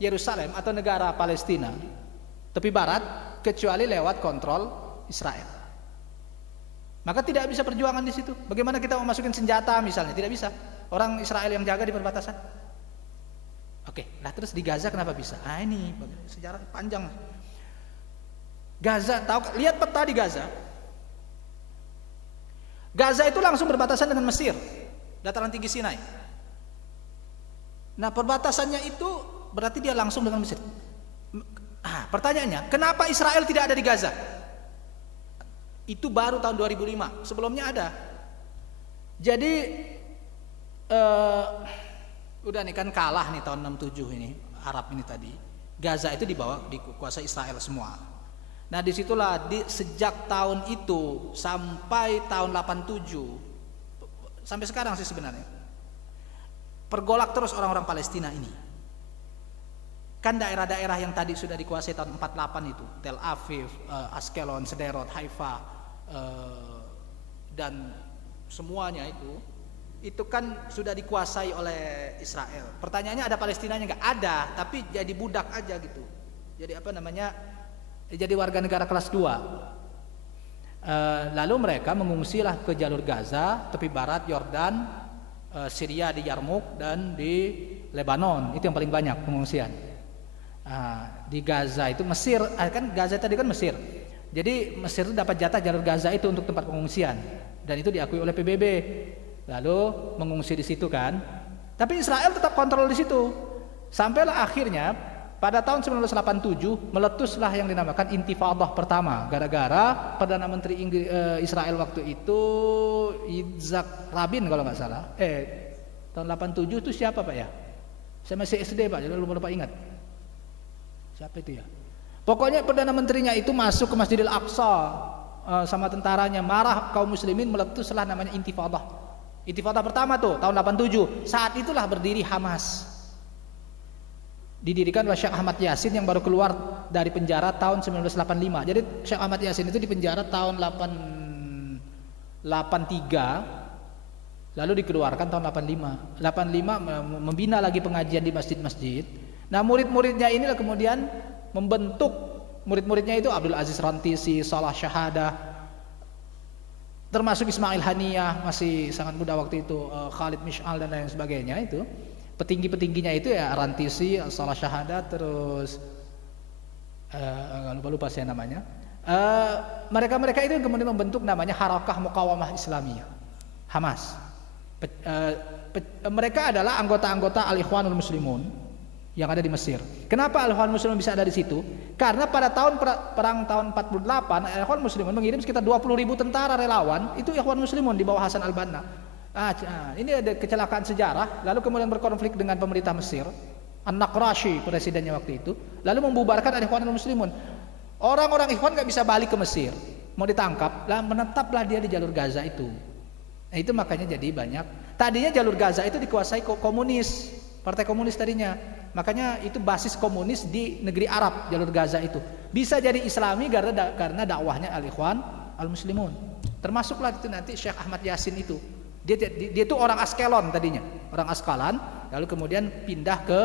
Yerusalem atau negara Palestina tepi barat kecuali lewat kontrol Israel. Maka tidak bisa perjuangan di situ. Bagaimana kita mau masukin senjata misalnya? Tidak bisa. Orang Israel yang jaga di perbatasan. Oke, nah terus di Gaza kenapa bisa? Ini sejarah panjang. Gaza, lihat peta di Gaza. Gaza itu langsung berbatasan dengan Mesir, dataran tinggi Sinai. Nah, perbatasannya itu berarti dia langsung dengan Mesir. Pertanyaannya, kenapa Israel tidak ada di Gaza? Itu baru tahun 2005, sebelumnya ada. Jadi udah nih kan kalah nih tahun 67 ini, Arab ini tadi. Gaza itu dikuasai Israel semua. Nah, disitulah sejak tahun itu sampai tahun 87, sampai sekarang sih sebenarnya, pergolak terus orang-orang Palestina ini. Kan daerah-daerah yang tadi sudah dikuasai tahun 48 itu, Tel Aviv, Askelon, Sderot, Haifa, dan semuanya itu kan sudah dikuasai oleh Israel. Pertanyaannya, ada Palestinanya nggak? Ada, tapi jadi budak aja gitu. Jadi jadi warga negara kelas 2. Lalu mereka mengungsilah ke jalur Gaza, tepi barat Yordan, Syria di Yarmuk, dan di Lebanon. Itu yang paling banyak pengungsian. Di Gaza itu Mesir, kan Gaza tadi kan Mesir. Jadi Mesir itu dapat jatah jalur Gaza itu untuk tempat pengungsian, dan itu diakui oleh PBB. Lalu mengungsi di situ kan. Tapi Israel tetap kontrol di situ. Sampailah akhirnya pada tahun 1987 meletuslah yang dinamakan Intifadah pertama, gara-gara Perdana Menteri Israel waktu itu Yitzhak Rabin kalau nggak salah. Tahun 87 itu siapa Pak ya? Saya masih SD Pak, jadi lupa ingat. Siapa itu ya? Pokoknya Perdana Menterinya itu masuk ke Masjidil Aqsa sama tentaranya, marah kaum muslimin, meletuslah namanya Intifadah. Intifadah pertama tuh tahun 87. Saat itulah berdiri Hamas. Didirikan oleh Syekh Ahmad Yasin yang baru keluar dari penjara tahun 1985. Jadi Syekh Ahmad Yasin itu di penjara tahun 83, lalu dikeluarkan tahun 85. 85 membina lagi pengajian di masjid-masjid. Nah, murid-muridnya inilah kemudian membentuk, murid-muridnya itu Abdul Aziz Rantisi, Salah Syahadah, termasuk Ismail Haniyah, masih sangat muda waktu itu, Khalid Mish'al dan lain sebagainya itu. Petinggi-petingginya itu ya Rantisi, Salah Syahadat, terus lupa saya namanya. Mereka itu kemudian membentuk namanya Harakah Muqawamah Islamiyah, Hamas. Mereka adalah anggota-anggota Al-Ikhwanul Muslimun yang ada di Mesir. Kenapa Al-Ikhwanul Muslimun bisa ada di situ? Karena pada perang tahun 48 Al-Ikhwanul Muslimun mengirim sekitar 20.000 tentara relawan, itu Ikhwanul Muslimun di bawah Hasan al-Banna. Ini ada kecelakaan sejarah, lalu kemudian berkonflik dengan pemerintah Mesir, An-Naqrashi presidennya waktu itu, lalu membubarkan Al-Ikhwanul Muslimun. Orang-orang Ikhwan nggak bisa balik ke Mesir, mau ditangkap, lah menetaplah dia di jalur Gaza itu. Nah, itu makanya jadi banyak. Tadinya jalur Gaza itu dikuasai komunis, partai komunis tadinya. Makanya itu basis komunis di negeri Arab, jalur Gaza itu. Bisa jadi Islami karena dakwahnya Al-Ikhwan Al-Muslimun. Termasuklah itu nanti Syekh Ahmad Yasin itu. Dia itu orang Askelon tadinya, orang Askalan, lalu kemudian pindah ke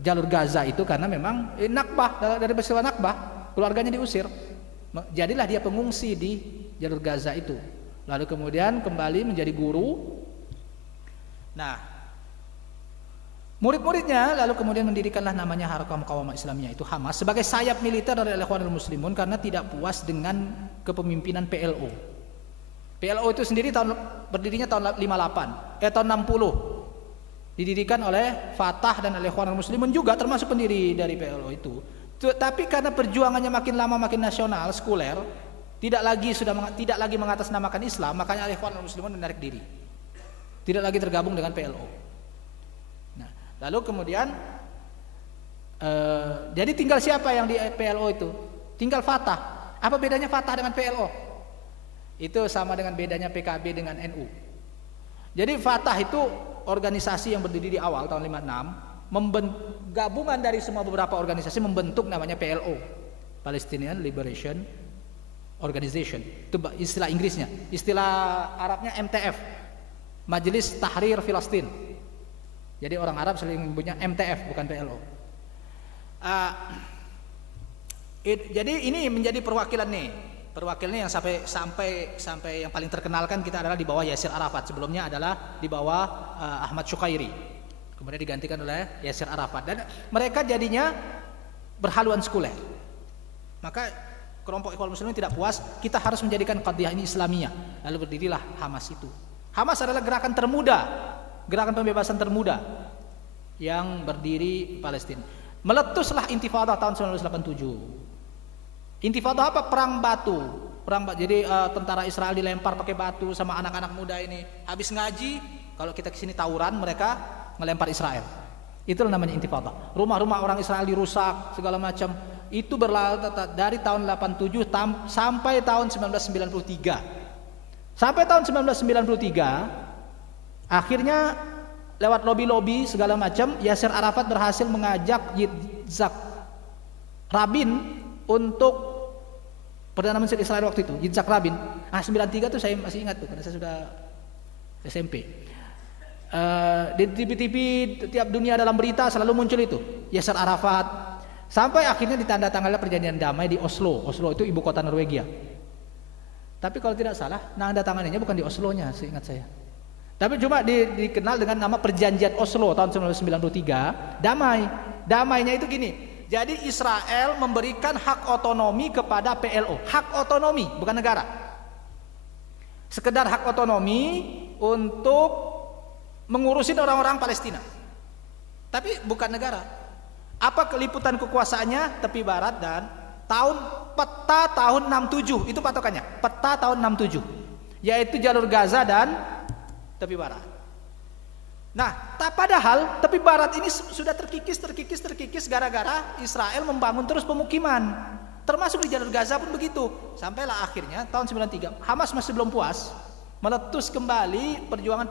jalur Gaza itu karena memang Nakbah, dari peristiwa Nakbah, keluarganya diusir. Jadilah dia pengungsi di jalur Gaza itu. Lalu kemudian kembali menjadi guru. Nah, murid-muridnya lalu kemudian mendirikanlah namanya Harakah Muqawamah Islamiyah, itu Hamas, sebagai sayap militer dari Al-Ikhwanul Muslimun karena tidak puas dengan kepemimpinan PLO. PLO itu sendiri berdirinya tahun 60. Didirikan oleh Fatah dan Al-Ikhwanul Muslimun juga termasuk pendiri dari PLO itu. Tapi karena perjuangannya makin lama makin nasional, sekuler, tidak lagi mengatasnamakan Islam, makanya Al-Ikhwanul Muslimun menarik diri. Tidak lagi tergabung dengan PLO. Nah, lalu kemudian jadi tinggal siapa yang di PLO itu? Tinggal Fatah. Apa bedanya Fatah dengan PLO? Itu sama dengan bedanya PKB dengan NU. Jadi Fatah itu organisasi yang berdiri di awal tahun 56, gabungan dari semua beberapa organisasi membentuk namanya PLO, Palestinian Liberation Organization. Itu istilah Inggrisnya. Istilah Arabnya MTF, Majelis Tahrir Filastin. Jadi orang Arab sering menyebutnya MTF, bukan PLO. Jadi ini menjadi perwakilan nih. Perwakilannya yang sampai yang paling terkenal kan kita adalah di bawah Yasir Arafat. Sebelumnya adalah di bawah Ahmad Syukairi. Kemudian digantikan oleh Yasir Arafat. Dan mereka jadinya berhaluan sekuler. Maka kelompok Ikhwanul Muslimin tidak puas, kita harus menjadikan qadhiyah ini Islamiyah. Lalu berdirilah Hamas itu. Hamas adalah gerakan termuda gerakan pembebasan termuda yang berdiri Palestina. Meletuslah Intifadah tahun 1987. Intifadah apa? Perang batu. Jadi tentara Israel dilempar pakai batu sama anak-anak muda ini. Habis ngaji, kalau kita kesini tawuran, mereka ngelempar Israel. Itulah namanya Intifadah. Rumah-rumah orang Israel dirusak segala macam. Itu berlalu dari tahun 87 sampai tahun 1993. Sampai tahun 1993, akhirnya lewat lobby-lobby segala macam, Yasser Arafat berhasil mengajak Yitzhak Rabin untuk Perdana Menteri Israel waktu itu, Yitzhak Rabin. 93 tuh saya masih ingat tuh karena saya sudah SMP. Di TV-TV tiap dunia dalam berita selalu muncul itu Yasser Arafat. Sampai akhirnya ditandatangani perjanjian damai di Oslo. Oslo itu ibu kota Norwegia. Tapi kalau tidak salah, nandatanganinya bukan di Oslonya, seingat saya. Tapi cuma dikenal dengan nama Perjanjian Oslo tahun 1993. Damai. Damainya itu gini. Jadi Israel memberikan hak otonomi kepada PLO. Hak otonomi, bukan negara. Sekedar hak otonomi untuk mengurusin orang-orang Palestina. Tapi bukan negara. Apa keliputan kekuasaannya? Tepi barat dan peta tahun 67. Itu patokannya. Peta tahun 67. Yaitu jalur Gaza dan tepi barat. Nah, padahal tepi barat ini sudah terkikis gara-gara Israel membangun terus pemukiman. Termasuk di jalur Gaza pun begitu. Sampailah akhirnya tahun 93, Hamas masih belum puas, meletus kembali perjuangan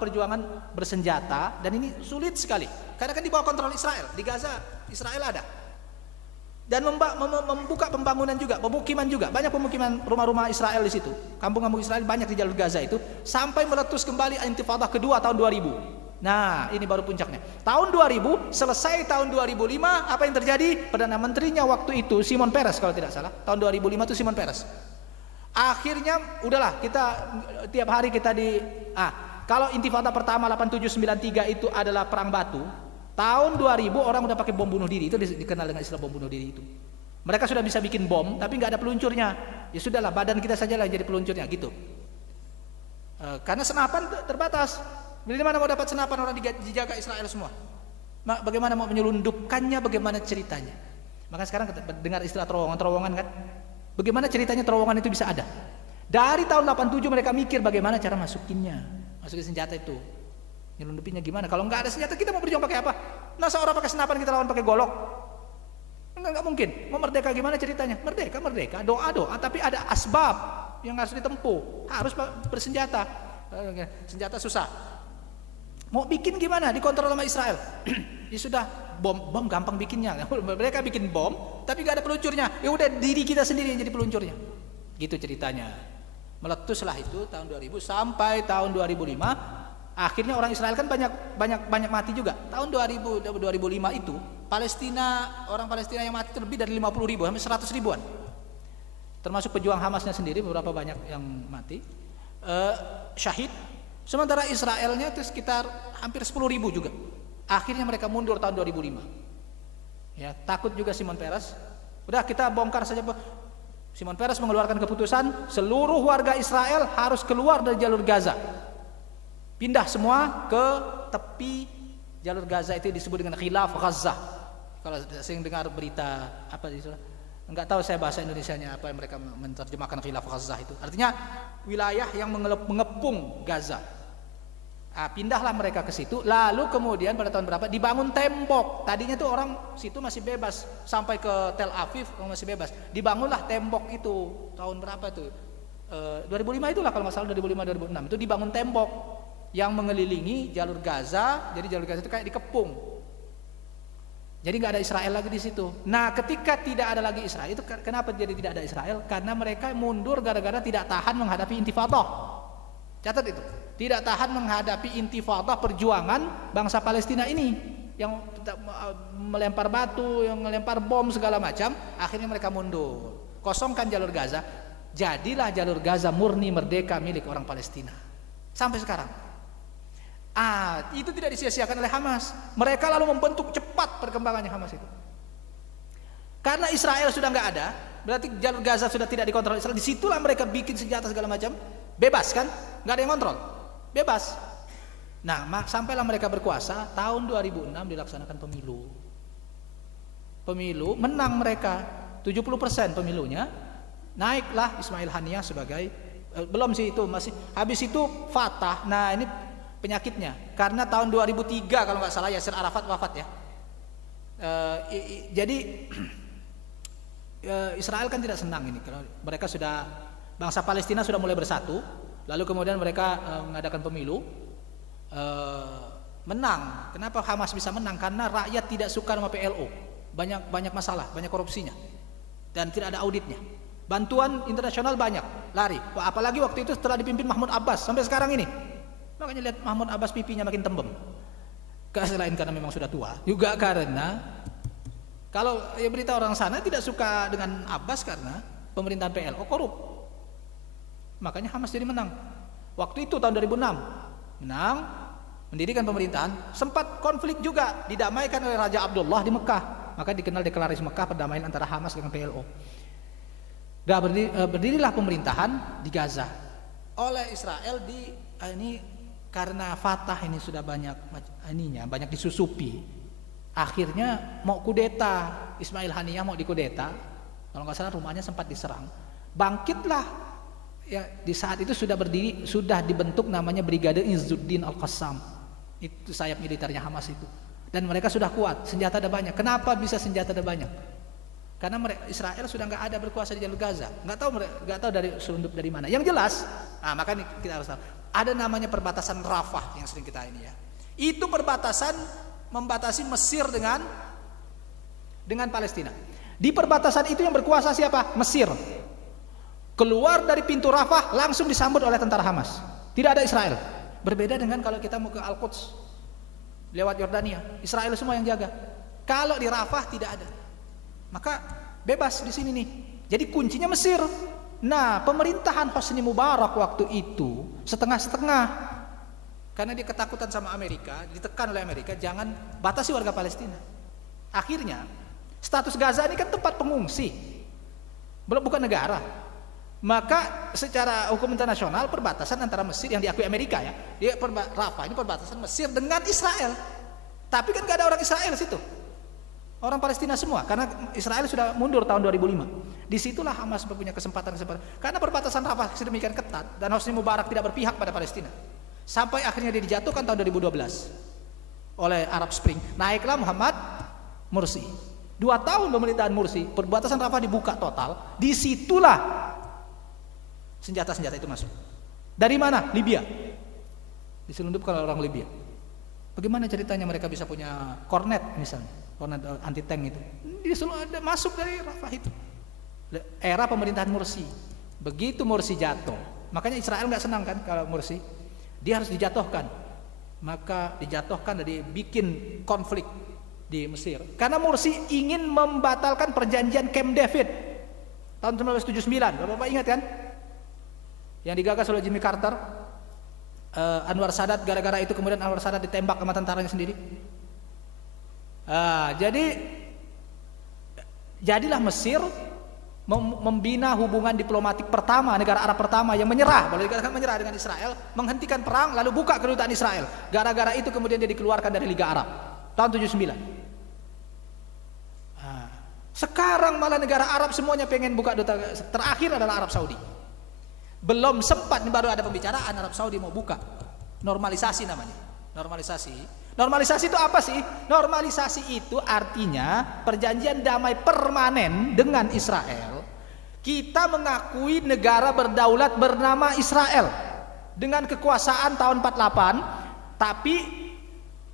bersenjata, dan ini sulit sekali. Karena kan di bawah kontrol Israel. Di Gaza Israel ada. Dan membuka pembangunan juga, pemukiman juga. Banyak pemukiman rumah-rumah Israel di situ. Kampung-kampung Israel banyak di jalur Gaza itu, sampai meletus kembali Intifadah kedua tahun 2000. Nah, ini baru puncaknya. Tahun 2000, selesai tahun 2005, apa yang terjadi? Perdana Menterinya waktu itu Shimon Peres kalau tidak salah. Tahun 2005 itu Shimon Peres. Akhirnya udahlah, kita tiap hari kita kalau Intifada pertama 87-93 itu adalah perang batu. Tahun 2000 orang udah pakai bom bunuh diri. Itu dikenal dengan istilah bom bunuh diri itu. Mereka sudah bisa bikin bom tapi nggak ada peluncurnya. Ya sudahlah, badan kita saja lah jadi peluncurnya gitu. Karena senapan terbatas. Dari mana mau dapat senapan, orang dijaga Israel semua. Bagaimana mau menyelundupkannya, bagaimana ceritanya? Maka sekarang kita dengar istilah terowongan-terowongan kan? Bagaimana ceritanya terowongan itu bisa ada? Dari tahun 87 mereka mikir bagaimana cara masukin senjata itu. Nyelundupinnya gimana? Kalau nggak ada senjata kita mau berjuang pakai apa? Masa orang pakai senapan kita lawan pakai golok? Nggak mungkin. Mau merdeka gimana ceritanya? Merdeka, doa, tapi ada asbab yang harus ditempuh. Harus bersenjata. Senjata susah. Mau bikin gimana? Dikontrol sama Israel. Ya sudah, bom gampang bikinnya. Mereka bikin bom, tapi nggak ada peluncurnya. Ya udah, diri kita sendiri yang jadi peluncurnya. Gitu ceritanya. Meletuslah itu tahun 2000 sampai tahun 2005. Akhirnya orang Israel kan banyak mati juga. Tahun 2005 itu orang Palestina yang mati lebih dari 50.000 sampai 100.000-an. Termasuk pejuang Hamasnya sendiri beberapa banyak yang mati. Syahid. Sementara Israelnya itu sekitar hampir 10.000 juga. Akhirnya mereka mundur tahun 2005. Ya, takut juga Shimon Peres. Udah kita bongkar saja. Shimon Peres mengeluarkan keputusan seluruh warga Israel harus keluar dari jalur Gaza. Pindah semua ke tepi jalur Gaza, itu disebut dengan Khilaf Gaza. Kalau sering dengar berita apa itu, enggak tahu saya bahasa Indonesianya apa yang mereka menerjemahkan Khilaf Gaza itu. Artinya wilayah yang mengepung Gaza. Pindahlah mereka ke situ. Lalu kemudian pada tahun berapa dibangun tembok. Tadinya tuh orang situ masih bebas sampai ke Tel Aviv masih bebas. Dibangunlah tembok itu tahun berapa tuh? 2005 itulah kalau nggak salah, 2005-2006 itu dibangun tembok yang mengelilingi jalur Gaza. Jadi jalur Gaza itu kayak dikepung. Jadi nggak ada Israel lagi di situ. Nah, ketika tidak ada lagi Israel itu kenapa jadi tidak ada Israel? Karena mereka mundur gara-gara tidak tahan menghadapi Intifadah. Catat itu. Tidak tahan menghadapi Intifadah perjuangan bangsa Palestina ini yang melempar batu, yang melempar bom segala macam. Akhirnya mereka mundur. Kosongkan jalur Gaza. Jadilah jalur Gaza murni merdeka milik orang Palestina. Sampai sekarang. Itu tidak disia-siakan oleh Hamas. Mereka lalu membentuk cepat perkembangannya Hamas itu. Karena Israel sudah nggak ada, berarti jalur Gaza sudah tidak dikontrol Israel. Disitulah mereka bikin senjata segala macam. Bebas kan? Nggak ada yang kontrol. Bebas. Nah, sampailah mereka berkuasa, tahun 2006 dilaksanakan pemilu. Pemilu menang mereka 70% pemilunya. Naiklah Ismail Haniyah sebagai belum sih itu masih habis itu Fatah. Nah, ini penyakitnya karena tahun 2003 kalau nggak salah Yasir Arafat wafat ya. Jadi Israel kan tidak senang ini kalau mereka sudah bangsa Palestina sudah mulai bersatu, lalu kemudian mereka mengadakan pemilu menang. Kenapa Hamas bisa menang? Karena rakyat tidak suka sama PLO. Banyak masalah, banyak korupsinya dan tidak ada auditnya. Bantuan internasional banyak, lari. Apalagi waktu itu setelah dipimpin Mahmud Abbas sampai sekarang ini. Makanya lihat Mahmud Abbas pipinya makin tembem. Selain karena memang sudah tua, juga karena kalau ya berita orang sana tidak suka dengan Abbas karena pemerintahan PLO korup. Makanya Hamas jadi menang. Waktu itu tahun 2006 menang, mendirikan pemerintahan, sempat konflik juga didamaikan oleh Raja Abdullah di Mekah. Maka dikenal deklarasi Mekah perdamaian antara Hamas dengan PLO. Berdirilah pemerintahan di Gaza oleh Israel ini karena Fatah ini sudah banyak disusupi. Akhirnya mau kudeta, Ismail Haniyah mau dikudeta. Kalau nggak salah rumahnya sempat diserang. Bangkitlah ya di saat itu sudah dibentuk namanya Brigade Izzuddin Al-Qassam. Itu sayap militernya Hamas itu. Dan mereka sudah kuat, senjata ada banyak. Kenapa bisa senjata ada banyak? Karena Israel sudah nggak ada berkuasa di jalur Gaza, nggak tahu dari selundup dari mana. Yang jelas, maka kita harus tahu ada namanya perbatasan Rafah yang sering kita ini ya. Itu perbatasan membatasi Mesir dengan Palestina. Di perbatasan itu yang berkuasa siapa? Mesir. Keluar dari pintu Rafah langsung disambut oleh tentara Hamas. Tidak ada Israel. Berbeda dengan kalau kita mau ke Al-Quds lewat Yordania, Israel semua yang jaga. Kalau di Rafah tidak ada. Maka bebas di sini nih. Jadi kuncinya Mesir. Nah, pemerintahan Hosni Mubarak waktu itu setengah-setengah. Karena dia ketakutan sama Amerika, ditekan oleh Amerika, jangan batasi warga Palestina. Akhirnya, status Gaza ini kan tempat pengungsi. Bukan negara. Maka secara hukum internasional perbatasan antara Mesir yang diakui Amerika ya, Rafah ini perbatasan Mesir dengan Israel. Tapi kan gak ada orang Israel situ. Orang Palestina semua, karena Israel sudah mundur tahun 2005. Disitulah Hamas punya kesempatan. Karena perbatasan Rafah sedemikian ketat dan Hosni Mubarak tidak berpihak pada Palestina. Sampai akhirnya dia dijatuhkan tahun 2012 oleh Arab Spring. Naiklah Muhammad Mursi. 2 tahun pemerintahan Mursi, perbatasan Rafah dibuka total. Disitulah senjata-senjata itu masuk. Dari mana? Libya. Diselundupkan oleh orang Libya. Bagaimana ceritanya mereka bisa punya Kornet misalnya? Kornet anti tank itu dia selalu masuk dari Rafah itu. Era pemerintahan Mursi. Begitu Mursi jatuh, makanya Israel nggak senang kan kalau Mursi, dia harus dijatuhkan. Maka dijatuhkan dan dibikin konflik di Mesir. Karena Mursi ingin membatalkan perjanjian Camp David tahun 1979. Bapak ingat kan? Yang digagas oleh Jimmy Carter, Anwar Sadat. Gara-gara itu kemudian Anwar Sadat ditembak sama tentaranya sendiri. Jadilah Mesir membina hubungan diplomatik pertama, negara Arab pertama yang menyerah, boleh dikatakan menyerah dengan Israel, menghentikan perang lalu buka kedutaan Israel. Gara-gara itu kemudian dia dikeluarkan dari Liga Arab tahun 79. Sekarang malah negara Arab semuanya pengen buka duta. Terakhir adalah Arab Saudi. Belum sempat, baru ada pembicaraan Arab Saudi mau buka. Normalisasi namanya. Normalisasi itu apa sih? Normalisasi itu artinya perjanjian damai permanen dengan Israel. Kita mengakui negara berdaulat bernama Israel dengan kekuasaan tahun 48, tapi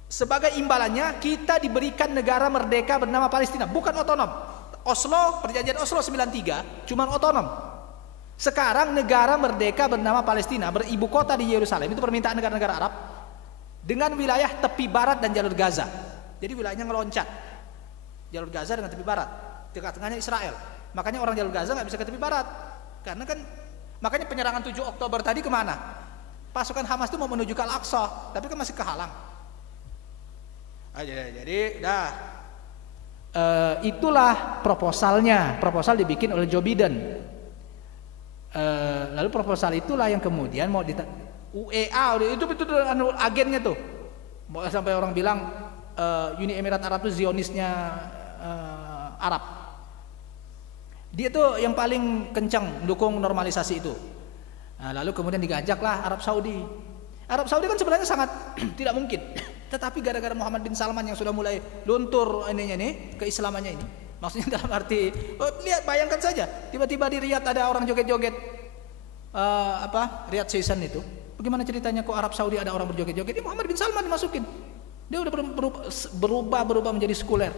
sebagai imbalannya kita diberikan negara merdeka bernama Palestina, bukan otonom. Perjanjian Oslo 93 cuma otonom. Sekarang negara merdeka bernama Palestina, beribu kota di Yerusalem, itu permintaan negara-negara Arab, dengan wilayah tepi barat dan jalur Gaza. Jadi wilayahnya ngeloncat. Jalur Gaza dengan tepi barat. Tengah-tengahnya Israel. Makanya orang jalur Gaza nggak bisa ke tepi barat. Karena kan makanya penyerangan 7 Oktober tadi kemana? Pasukan Hamas itu mau menuju ke Al-Aqsa, tapi kan masih kehalang. Jadi itulah proposalnya. Proposal dibikin oleh Joe Biden. Lalu proposal itulah yang kemudian mau UEA itu betul agennya tuh. Sampai orang bilang Uni Emirat Arab itu Zionisnya Arab. Dia tuh yang paling kencang mendukung normalisasi itu. Nah, lalu kemudian digajaklah Arab Saudi. Arab Saudi kan sebenarnya sangat tidak mungkin. Tetapi gara-gara Muhammad bin Salman yang sudah mulai luntur ininya nih, keislamannya ini. Maksudnya dalam arti lihat, bayangkan saja tiba-tiba di Riyadh ada orang joget-joget Riyadh Season itu. Bagaimana ceritanya kok Arab Saudi ada orang berjoget-joget? Ini Muhammad bin Salman dimasukin. Dia udah berubah menjadi sekuler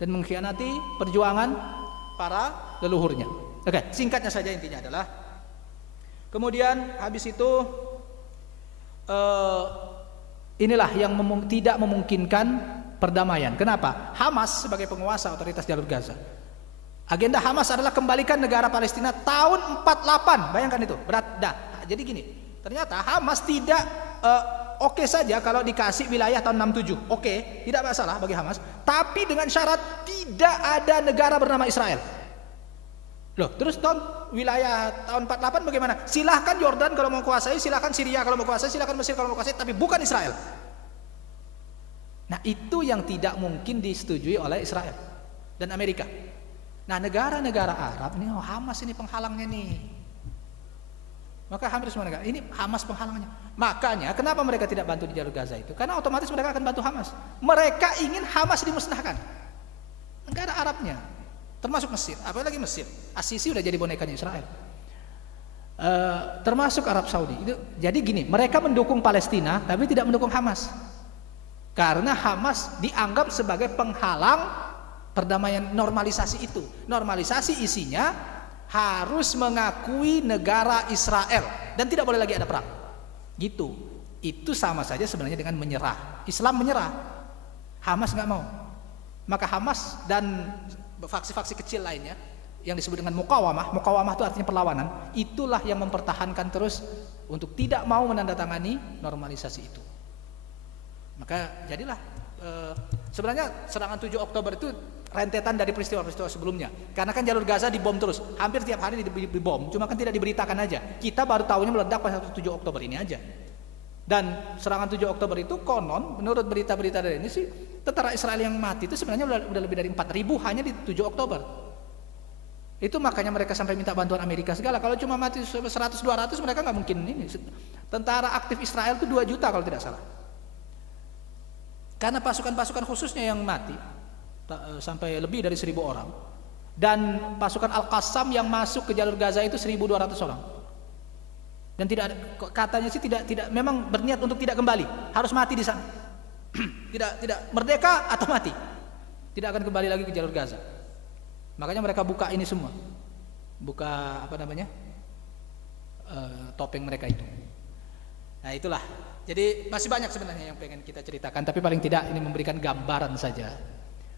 dan mengkhianati perjuangan para leluhurnya. Oke, singkatnya saja intinya adalah kemudian habis itu inilah yang tidak memungkinkan perdamaian. Kenapa? Hamas sebagai penguasa otoritas jalur Gaza. Agenda Hamas adalah kembalikan negara Palestina tahun 48. Bayangkan itu. Jadi gini, ternyata Hamas tidak oke saja kalau dikasih wilayah tahun 67. Oke, tidak masalah bagi Hamas, tapi dengan syarat tidak ada negara bernama Israel. Loh, terus wilayah tahun 48 bagaimana? Silahkan Yordan kalau mau kuasai, silahkan Syria kalau mau kuasai, silahkan Mesir kalau mau kuasai, tapi bukan Israel. Nah, itu yang tidak mungkin disetujui oleh Israel dan Amerika. Nah, negara-negara Arab ini, Hamas ini penghalangnya nih. Maka hampir semua negara ini Hamas penghalangnya. Makanya kenapa mereka tidak bantu di jalur Gaza itu? Karena otomatis mereka akan bantu Hamas. Mereka ingin Hamas dimusnahkan. Negara Arabnya, termasuk Mesir, apalagi Mesir. As-Sisi udah jadi bonekanya Israel. Termasuk Arab Saudi. Jadi gini, mereka mendukung Palestina tapi tidak mendukung Hamas. Karena Hamas dianggap sebagai penghalang perdamaian, normalisasi itu. Normalisasi isinya harus mengakui negara Israel dan tidak boleh lagi ada perang. Gitu. Itu sama saja sebenarnya dengan menyerah. Islam menyerah, Hamas nggak mau. Maka Hamas dan faksi-faksi kecil lainnya yang disebut dengan mukawamah itu artinya perlawanan, itulah yang mempertahankan terus untuk tidak mau menandatangani normalisasi itu. Maka jadilah sebenarnya serangan 7 Oktober itu rentetan dari peristiwa-peristiwa sebelumnya. Karena kan jalur Gaza dibom terus, hampir tiap hari dibom, cuma kan tidak diberitakan aja. Kita baru tahunya meledak pas 7 Oktober ini aja. Dan serangan 7 Oktober itu konon menurut berita-berita dari ini sih, tentara Israel yang mati itu sebenarnya udah lebih dari 4.000 hanya di 7 Oktober. Itu makanya mereka sampai minta bantuan Amerika segala. Kalau cuma mati 100-200 mereka nggak mungkin ini. Tentara aktif Israel itu 2 juta kalau tidak salah. Karena pasukan-pasukan khususnya yang mati sampai lebih dari 1.000 orang. Dan pasukan Al-Qassam yang masuk ke jalur Gaza itu 1.200 orang. Dan tidak ada, katanya sih tidak memang berniat untuk tidak kembali, harus mati di sana. tidak merdeka atau mati. Tidak akan kembali lagi ke jalur Gaza. Makanya mereka buka ini semua. Buka topeng mereka itu. Nah, itulah. Jadi masih banyak sebenarnya yang pengen kita ceritakan, tapi paling tidak ini memberikan gambaran saja.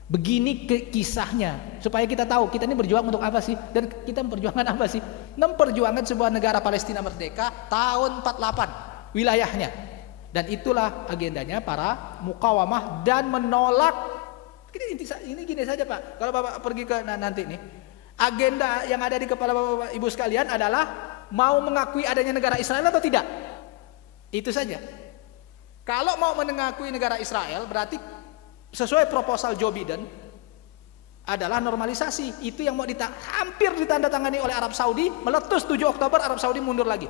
Begini kisahnya supaya kita tahu kita ini berjuang untuk apa sih, dan kita memperjuangkan apa sih? Memperjuangkan sebuah negara Palestina merdeka tahun 48 wilayahnya. Dan itulah agendanya para mukawamah dan menolak. Ini gini saja Pak. Kalau Bapak pergi ke nanti nih, agenda yang ada di kepala Bapak Ibu sekalian adalah mau mengakui adanya negara Israel atau tidak? Itu saja. Kalau mau mengakui negara Israel berarti sesuai proposal Joe Biden adalah normalisasi. Itu yang mau hampir ditandatangani oleh Arab Saudi. Meletus 7 Oktober, Arab Saudi mundur lagi.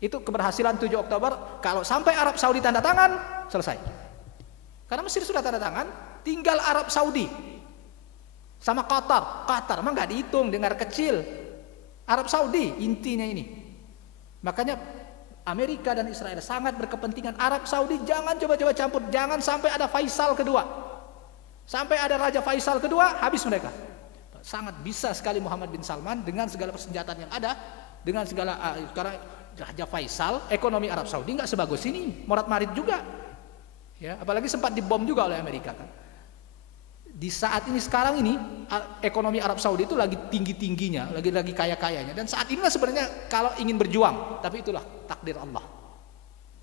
Itu keberhasilan 7 Oktober. Kalau sampai Arab Saudi tanda tangan, selesai. Karena Mesir sudah tanda tangan, tinggal Arab Saudi sama Qatar emang gak dihitung, dengar kecil. Arab Saudi intinya ini. Makanya Amerika dan Israel sangat berkepentingan Arab Saudi jangan coba-coba campur, jangan sampai ada Faisal kedua. Sampai ada Raja Faisal kedua, habis mereka. Sangat bisa sekali Muhammad bin Salman dengan segala persenjataan yang ada, dengan segala karena Raja Faisal, ekonomi Arab Saudi nggak sebagus ini, morat marit juga. Ya, apalagi sempat dibom juga oleh Amerika kan. Di saat ini sekarang ini ekonomi Arab Saudi itu lagi tinggi-tingginya, lagi kaya-kayanya, dan saat inilah sebenarnya kalau ingin berjuang, tapi itulah takdir Allah.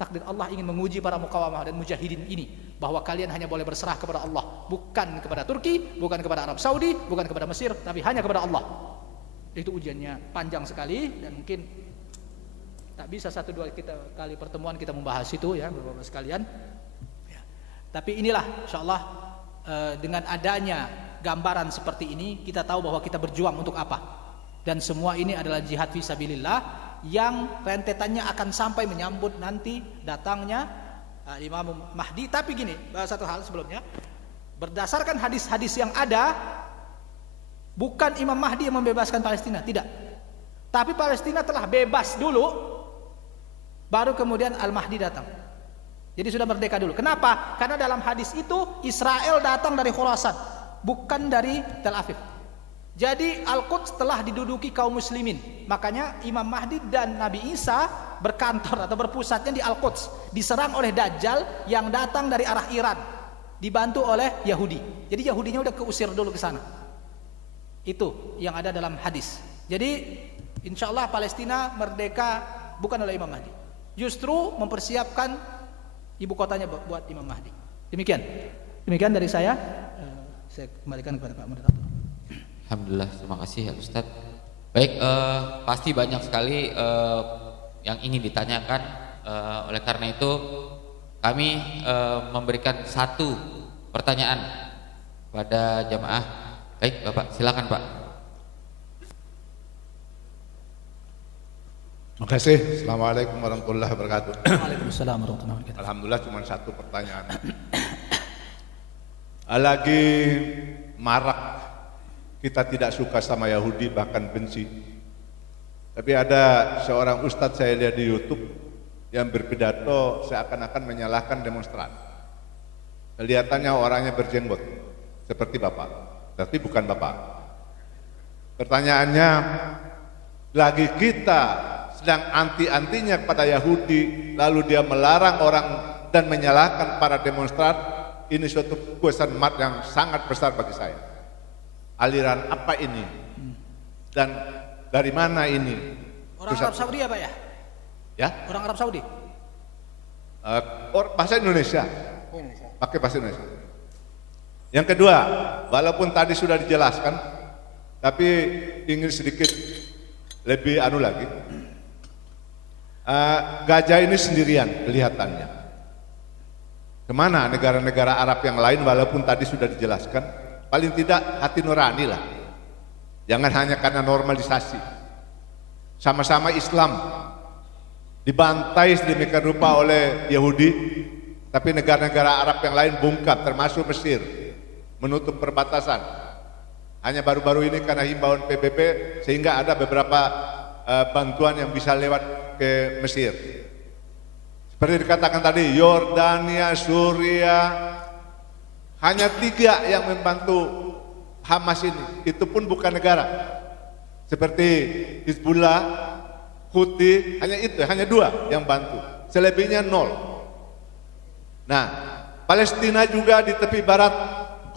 Takdir Allah ingin menguji para mukawamah dan mujahidin ini bahwa kalian hanya boleh berserah kepada Allah, bukan kepada Turki, bukan kepada Arab Saudi, bukan kepada Mesir, tapi hanya kepada Allah. Itu ujiannya panjang sekali dan mungkin Tak bisa 1-2 kali pertemuan kita membahas itu ya Bapak-bapak sekalian. Ya. Tapi inilah insyaallah dengan adanya gambaran seperti ini kita tahu bahwa kita berjuang untuk apa. Dan semua ini adalah jihad fisabilillah yang rentetannya akan sampai menyambut nanti datangnya Imam Mahdi. Tapi gini, satu hal sebelumnya, berdasarkan hadis-hadis yang ada, bukan Imam Mahdi yang membebaskan Palestina, tidak. Tapi Palestina telah bebas dulu, baru kemudian Al-Mahdi datang. Jadi sudah merdeka dulu. Kenapa? Karena dalam hadis itu Israel datang dari Khurasan, bukan dari Tel Aviv. Jadi Al-Quds telah diduduki kaum muslimin. Makanya Imam Mahdi dan Nabi Isa berkantor atau berpusatnya di Al-Quds. Diserang oleh Dajjal yang datang dari arah Iran, dibantu oleh Yahudi. Jadi Yahudinya udah keusir dulu ke sana. Itu yang ada dalam hadis. Jadi insya Allah Palestina merdeka bukan oleh Imam Mahdi, justru mempersiapkan ibu kotanya buat Imam Mahdi. Demikian dari saya. Saya kembalikan kepada Pak Moderator. Alhamdulillah, terima kasih ya Ustadz. Baik, pasti banyak sekali yang ingin ditanyakan. Oleh karena itu kami memberikan satu pertanyaan pada jamaah. Baik Bapak, silakan Pak. Terima kasih. Assalamualaikum warahmatullahi wabarakatuh. Waalaikumsalam warahmatullahi wabarakatuh. Alhamdulillah cuma satu pertanyaan. Lagi marak kita tidak suka sama Yahudi, bahkan benci. Tapi ada seorang ustadz saya lihat di YouTube yang berpidato seakan-akan menyalahkan demonstran. Kelihatannya orangnya berjenggot seperti Bapak, tapi bukan Bapak. Pertanyaannya, lagi kita sedang anti-antinya kepada Yahudi, lalu dia melarang orang dan menyalahkan para demonstran. Ini suatu question mark yang sangat besar bagi saya. Aliran apa ini? Dan dari mana ini? Orang Arab Saudi apa ya? Ya? Orang Arab Saudi? Bahasa Indonesia. Pakai bahasa Indonesia. Yang kedua, walaupun tadi sudah dijelaskan, tapi ingin sedikit lebih lagi. Gajah ini sendirian kelihatannya. Kemana negara-negara Arab yang lain walaupun tadi sudah dijelaskan? Paling tidak hati nurani lah. Jangan hanya karena normalisasi. Sama-sama Islam dibantai sedemikian rupa oleh Yahudi, tapi negara-negara Arab yang lain bungkam, termasuk Mesir, menutup perbatasan. Hanya baru-baru ini karena himbauan PBB sehingga ada beberapa bantuan yang bisa lewat ke Mesir. Seperti dikatakan tadi, Yordania, Suriah, hanya 3 yang membantu Hamas ini. Itu pun bukan negara. Seperti Hizbullah, Houthi, hanya 2 yang bantu. Selebihnya 0. Nah, Palestina juga di tepi barat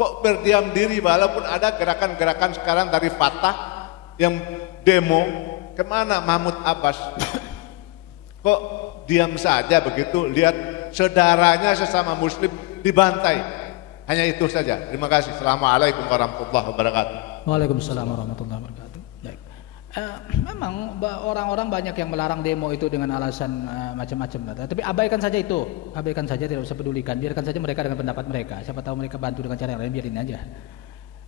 kok berdiam diri walaupun ada gerakan-gerakan sekarang dari Fatah yang demo. Kemana Mahmud Abbas? Kok diam saja begitu lihat saudaranya sesama muslim dibantai? Hanya itu saja. Terima kasih. Assalamualaikum warahmatullahi wabarakatuh. Waalaikumsalam warahmatullahi wabarakatuh. Baik. Memang orang-orang banyak yang melarang demo itu dengan alasan macam-macam. Tapi abaikan saja itu. Abaikan saja, tidak usah pedulikan. Biarkan saja mereka dengan pendapat mereka. Siapa tahu mereka bantu dengan cara yang lain, biarin aja.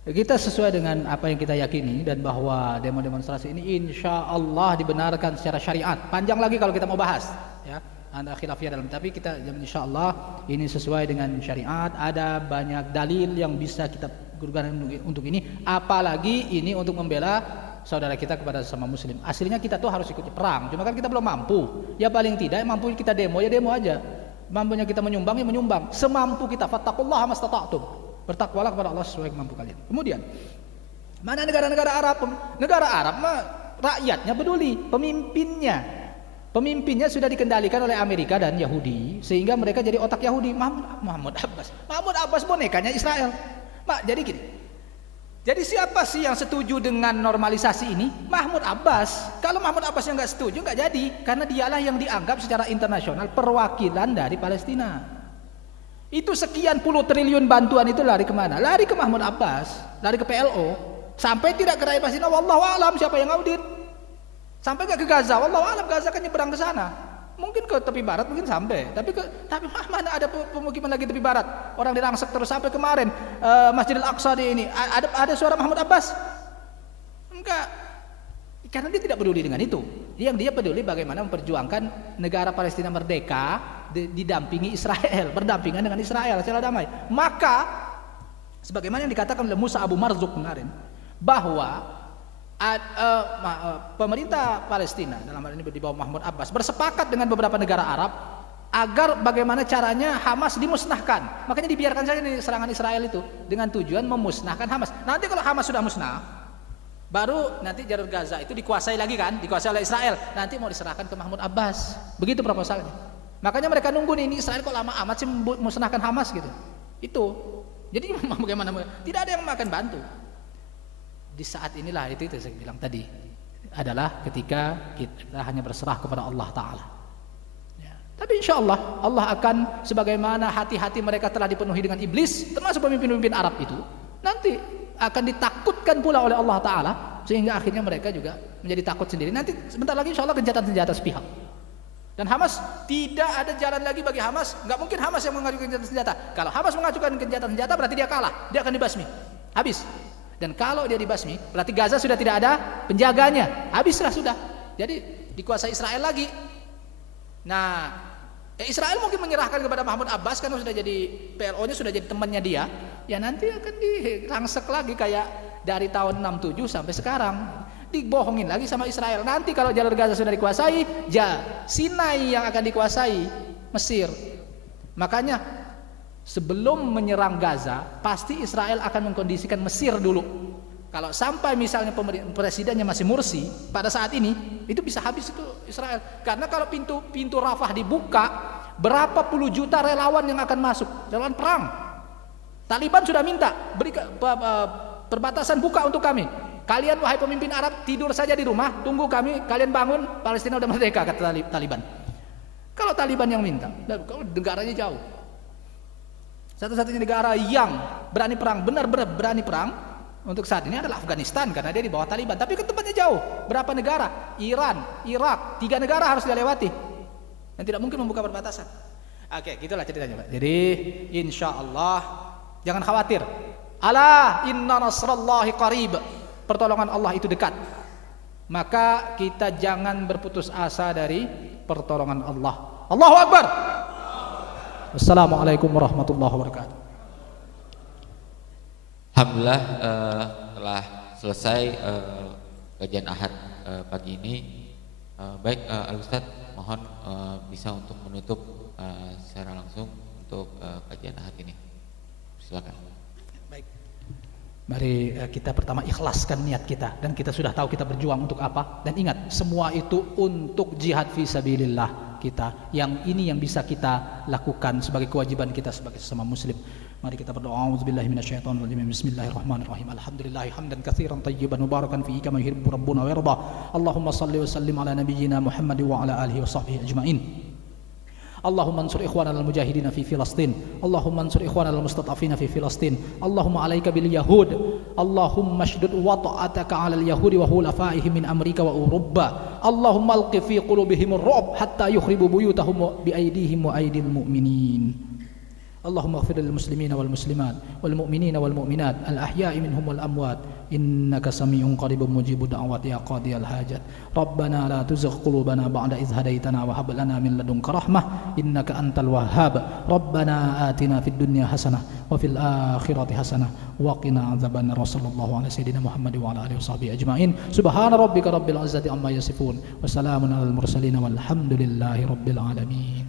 Kita sesuai dengan apa yang kita yakini dan bahwa demo-demonstrasi ini insya Allah dibenarkan secara syariat. Panjang lagi kalau kita mau bahas, ya. Ada khilafiyah dalam, tapi kita insya Allah ini sesuai dengan syariat. Ada banyak dalil yang bisa kita gunakan untuk ini. Apalagi ini untuk membela saudara kita kepada sesama muslim. Aslinya kita tuh harus ikut perang, cuma kan kita belum mampu. Ya paling tidak mampu kita demo, ya demo aja. Mampunya kita menyumbang, ya menyumbang. Semampu kita. Fattaqullaha mastata'tum. Bertakwalah kepada Allah sesuai kemampuan kalian. Kemudian, mana negara-negara Arab? Negara Arab mah rakyatnya peduli, pemimpinnya sudah dikendalikan oleh Amerika dan Yahudi, sehingga mereka jadi otak Yahudi. Mahmud Abbas bonekanya Israel. Jadi gini. Jadi siapa sih yang setuju dengan normalisasi ini? Mahmud Abbas. Kalau Mahmud Abbas yang nggak setuju, nggak jadi, karena dialah yang dianggap secara internasional perwakilan dari Palestina. Itu sekian puluh triliun bantuan itu lari kemana? Lari ke Mahmud Abbas, lari ke PLO, sampai tidak ke rakyat Palestina. Wallahu a'lam siapa yang audit. Sampai nggak ke Gaza? Wallahu alam, Gaza kan nyebrang ke sana. Mungkin ke tepi barat mungkin sampai. Tapi mana ada pemukiman lagi tepi barat? Orang dirangsek terus sampai kemarin Masjidil Aqsa di ini. Ada suara Mahmud Abbas? Enggak. Karena dia tidak peduli dengan itu. Yang dia peduli bagaimana memperjuangkan negara Palestina merdeka didampingi Israel, berdampingan dengan Israel secara damai. Maka sebagaimana yang dikatakan oleh Musa Abu Marzuq kemarin, bahwa pemerintah Palestina dalam hal ini di bawah Mahmud Abbas bersepakat dengan beberapa negara Arab agar bagaimana caranya Hamas dimusnahkan. Makanya dibiarkan saja nih serangan Israel itu dengan tujuan memusnahkan Hamas. Nanti kalau Hamas sudah musnah, baru nanti jalur Gaza itu dikuasai lagi kan, dikuasai oleh Israel. Nanti mau diserahkan ke Mahmud Abbas. Begitu proposalnya. Makanya mereka nunggu nih, ini Israel kok lama amat sih memusnahkan Hamas gitu. Itu. Jadi bagaimana? Tidak ada yang akan bantu. Di saat inilah itu saya bilang tadi adalah ketika kita hanya berserah kepada Allah Ta'ala. Ya. Tapi insya Allah Allah akan sebagaimana hati-hati mereka telah dipenuhi dengan iblis, termasuk pemimpin-pemimpin Arab itu, nanti akan ditakutkan pula oleh Allah Ta'ala sehingga akhirnya mereka juga menjadi takut sendiri. Nanti sebentar lagi insya Allah gencatan senjata sepihak. Dan Hamas, tidak ada jalan lagi bagi Hamas. Nggak mungkin Hamas yang mengajukan gencatan senjata. Kalau Hamas mengajukan gencatan senjata berarti dia kalah, dia akan dibasmi, habis. Dan kalau dia dibasmi berarti Gaza sudah tidak ada penjaganya, habislah sudah. Jadi dikuasai Israel lagi. Nah, Israel mungkin menyerahkan kepada Mahmud Abbas karena sudah jadi PLO-nya, sudah jadi temannya dia. Ya nanti akan dirangsek lagi kayak dari tahun 67 sampai sekarang. Dibohongin lagi sama Israel. Nanti kalau jalur Gaza sudah dikuasai, Sinai yang akan dikuasai Mesir. Makanya sebelum menyerang Gaza, pasti Israel akan mengkondisikan Mesir dulu. Kalau sampai misalnya presidennya masih Mursi pada saat ini, itu bisa habis itu Israel. Karena kalau pintu Rafah dibuka, berapa puluh juta relawan yang akan masuk, relawan perang. Taliban sudah minta beri perbatasan buka untuk kami. Kalian wahai pemimpin Arab tidur saja di rumah, tunggu kami, kalian bangun, Palestina udah merdeka, kata Taliban. Kalau Taliban yang minta, kalau negaranya jauh. Satu-satunya negara yang berani perang, benar-benar berani perang untuk saat ini adalah Afghanistan karena dia di bawah Taliban. Tapi ke tempatnya jauh. Berapa negara? Iran, Irak, 3 negara harus dilewati. Dan tidak mungkin membuka perbatasan. Oke, gitulah ceritanya, Pak. Jadi insya Allah jangan khawatir. Ala inna nasrallahi qarib. Pertolongan Allah itu dekat. Maka kita jangan berputus asa dari pertolongan Allah. Allahu Akbar. Assalamualaikum warahmatullahi wabarakatuh. Alhamdulillah telah selesai kajian Ahad pagi ini. Baik Al-Ustaz, mohon bisa untuk menutup secara langsung untuk kajian Ahad ini. Silakan. Baik. Mari kita pertama ikhlaskan niat kita, dan kita sudah tahu kita berjuang untuk apa, dan ingat semua itu untuk jihad fi sabilillah kita. Yang ini yang bisa kita lakukan sebagai kewajiban kita sebagai sesama muslim. Mari kita berdoa. A'udzubillahi minasyaitonir rajim. Bismillahirrahmanirrahim. Alhamdulillahi hamdan katsiran tayyiban mubarakan fihi kama yuhibbu rabbuna wa yarda. Allahumma shalli wa sallim ala nabiyyina Muhammad wa ala alihi wa sahbihi ajma'in. Allahumma ansur ikhwanana al-mujahidin fi Filastin. Allahumma ansur ikhwanana al-mustatafin fi Filastin. Allahumma alayka bil yahud. Allahumma shdud wata'ataka 'ala al-yahudi wa hulafaihim min Amerika wa Urubba. Allahumma alqi fi qulubihim ar-ru'b hatta yukhribu buyutahum bi aydihim wa aydil mu'minin. Allahumma ighfir lil muslimina wal muslimat wal mu'minina wal mu'minat al ahya'i minhum wal amwat innaka sami'un qaribun mujibud da'wat ya qadiyal hajat. Rabbana la tuzigh qulubana ba'da idh hadaytana wa hab lana min ladunka rahmah innaka antal wahhab. Rabbana atina fid dunya hasanah wa fil akhirati hasanah wa qina adzabannar. Sallallahu alaihi sayyidina Muhammad wa ala alihi washabbihi ajma'in. Subhana rabbika rabbil izzati amma yasifun wa salamun alal mursalin walhamdulillahi rabbil alamin.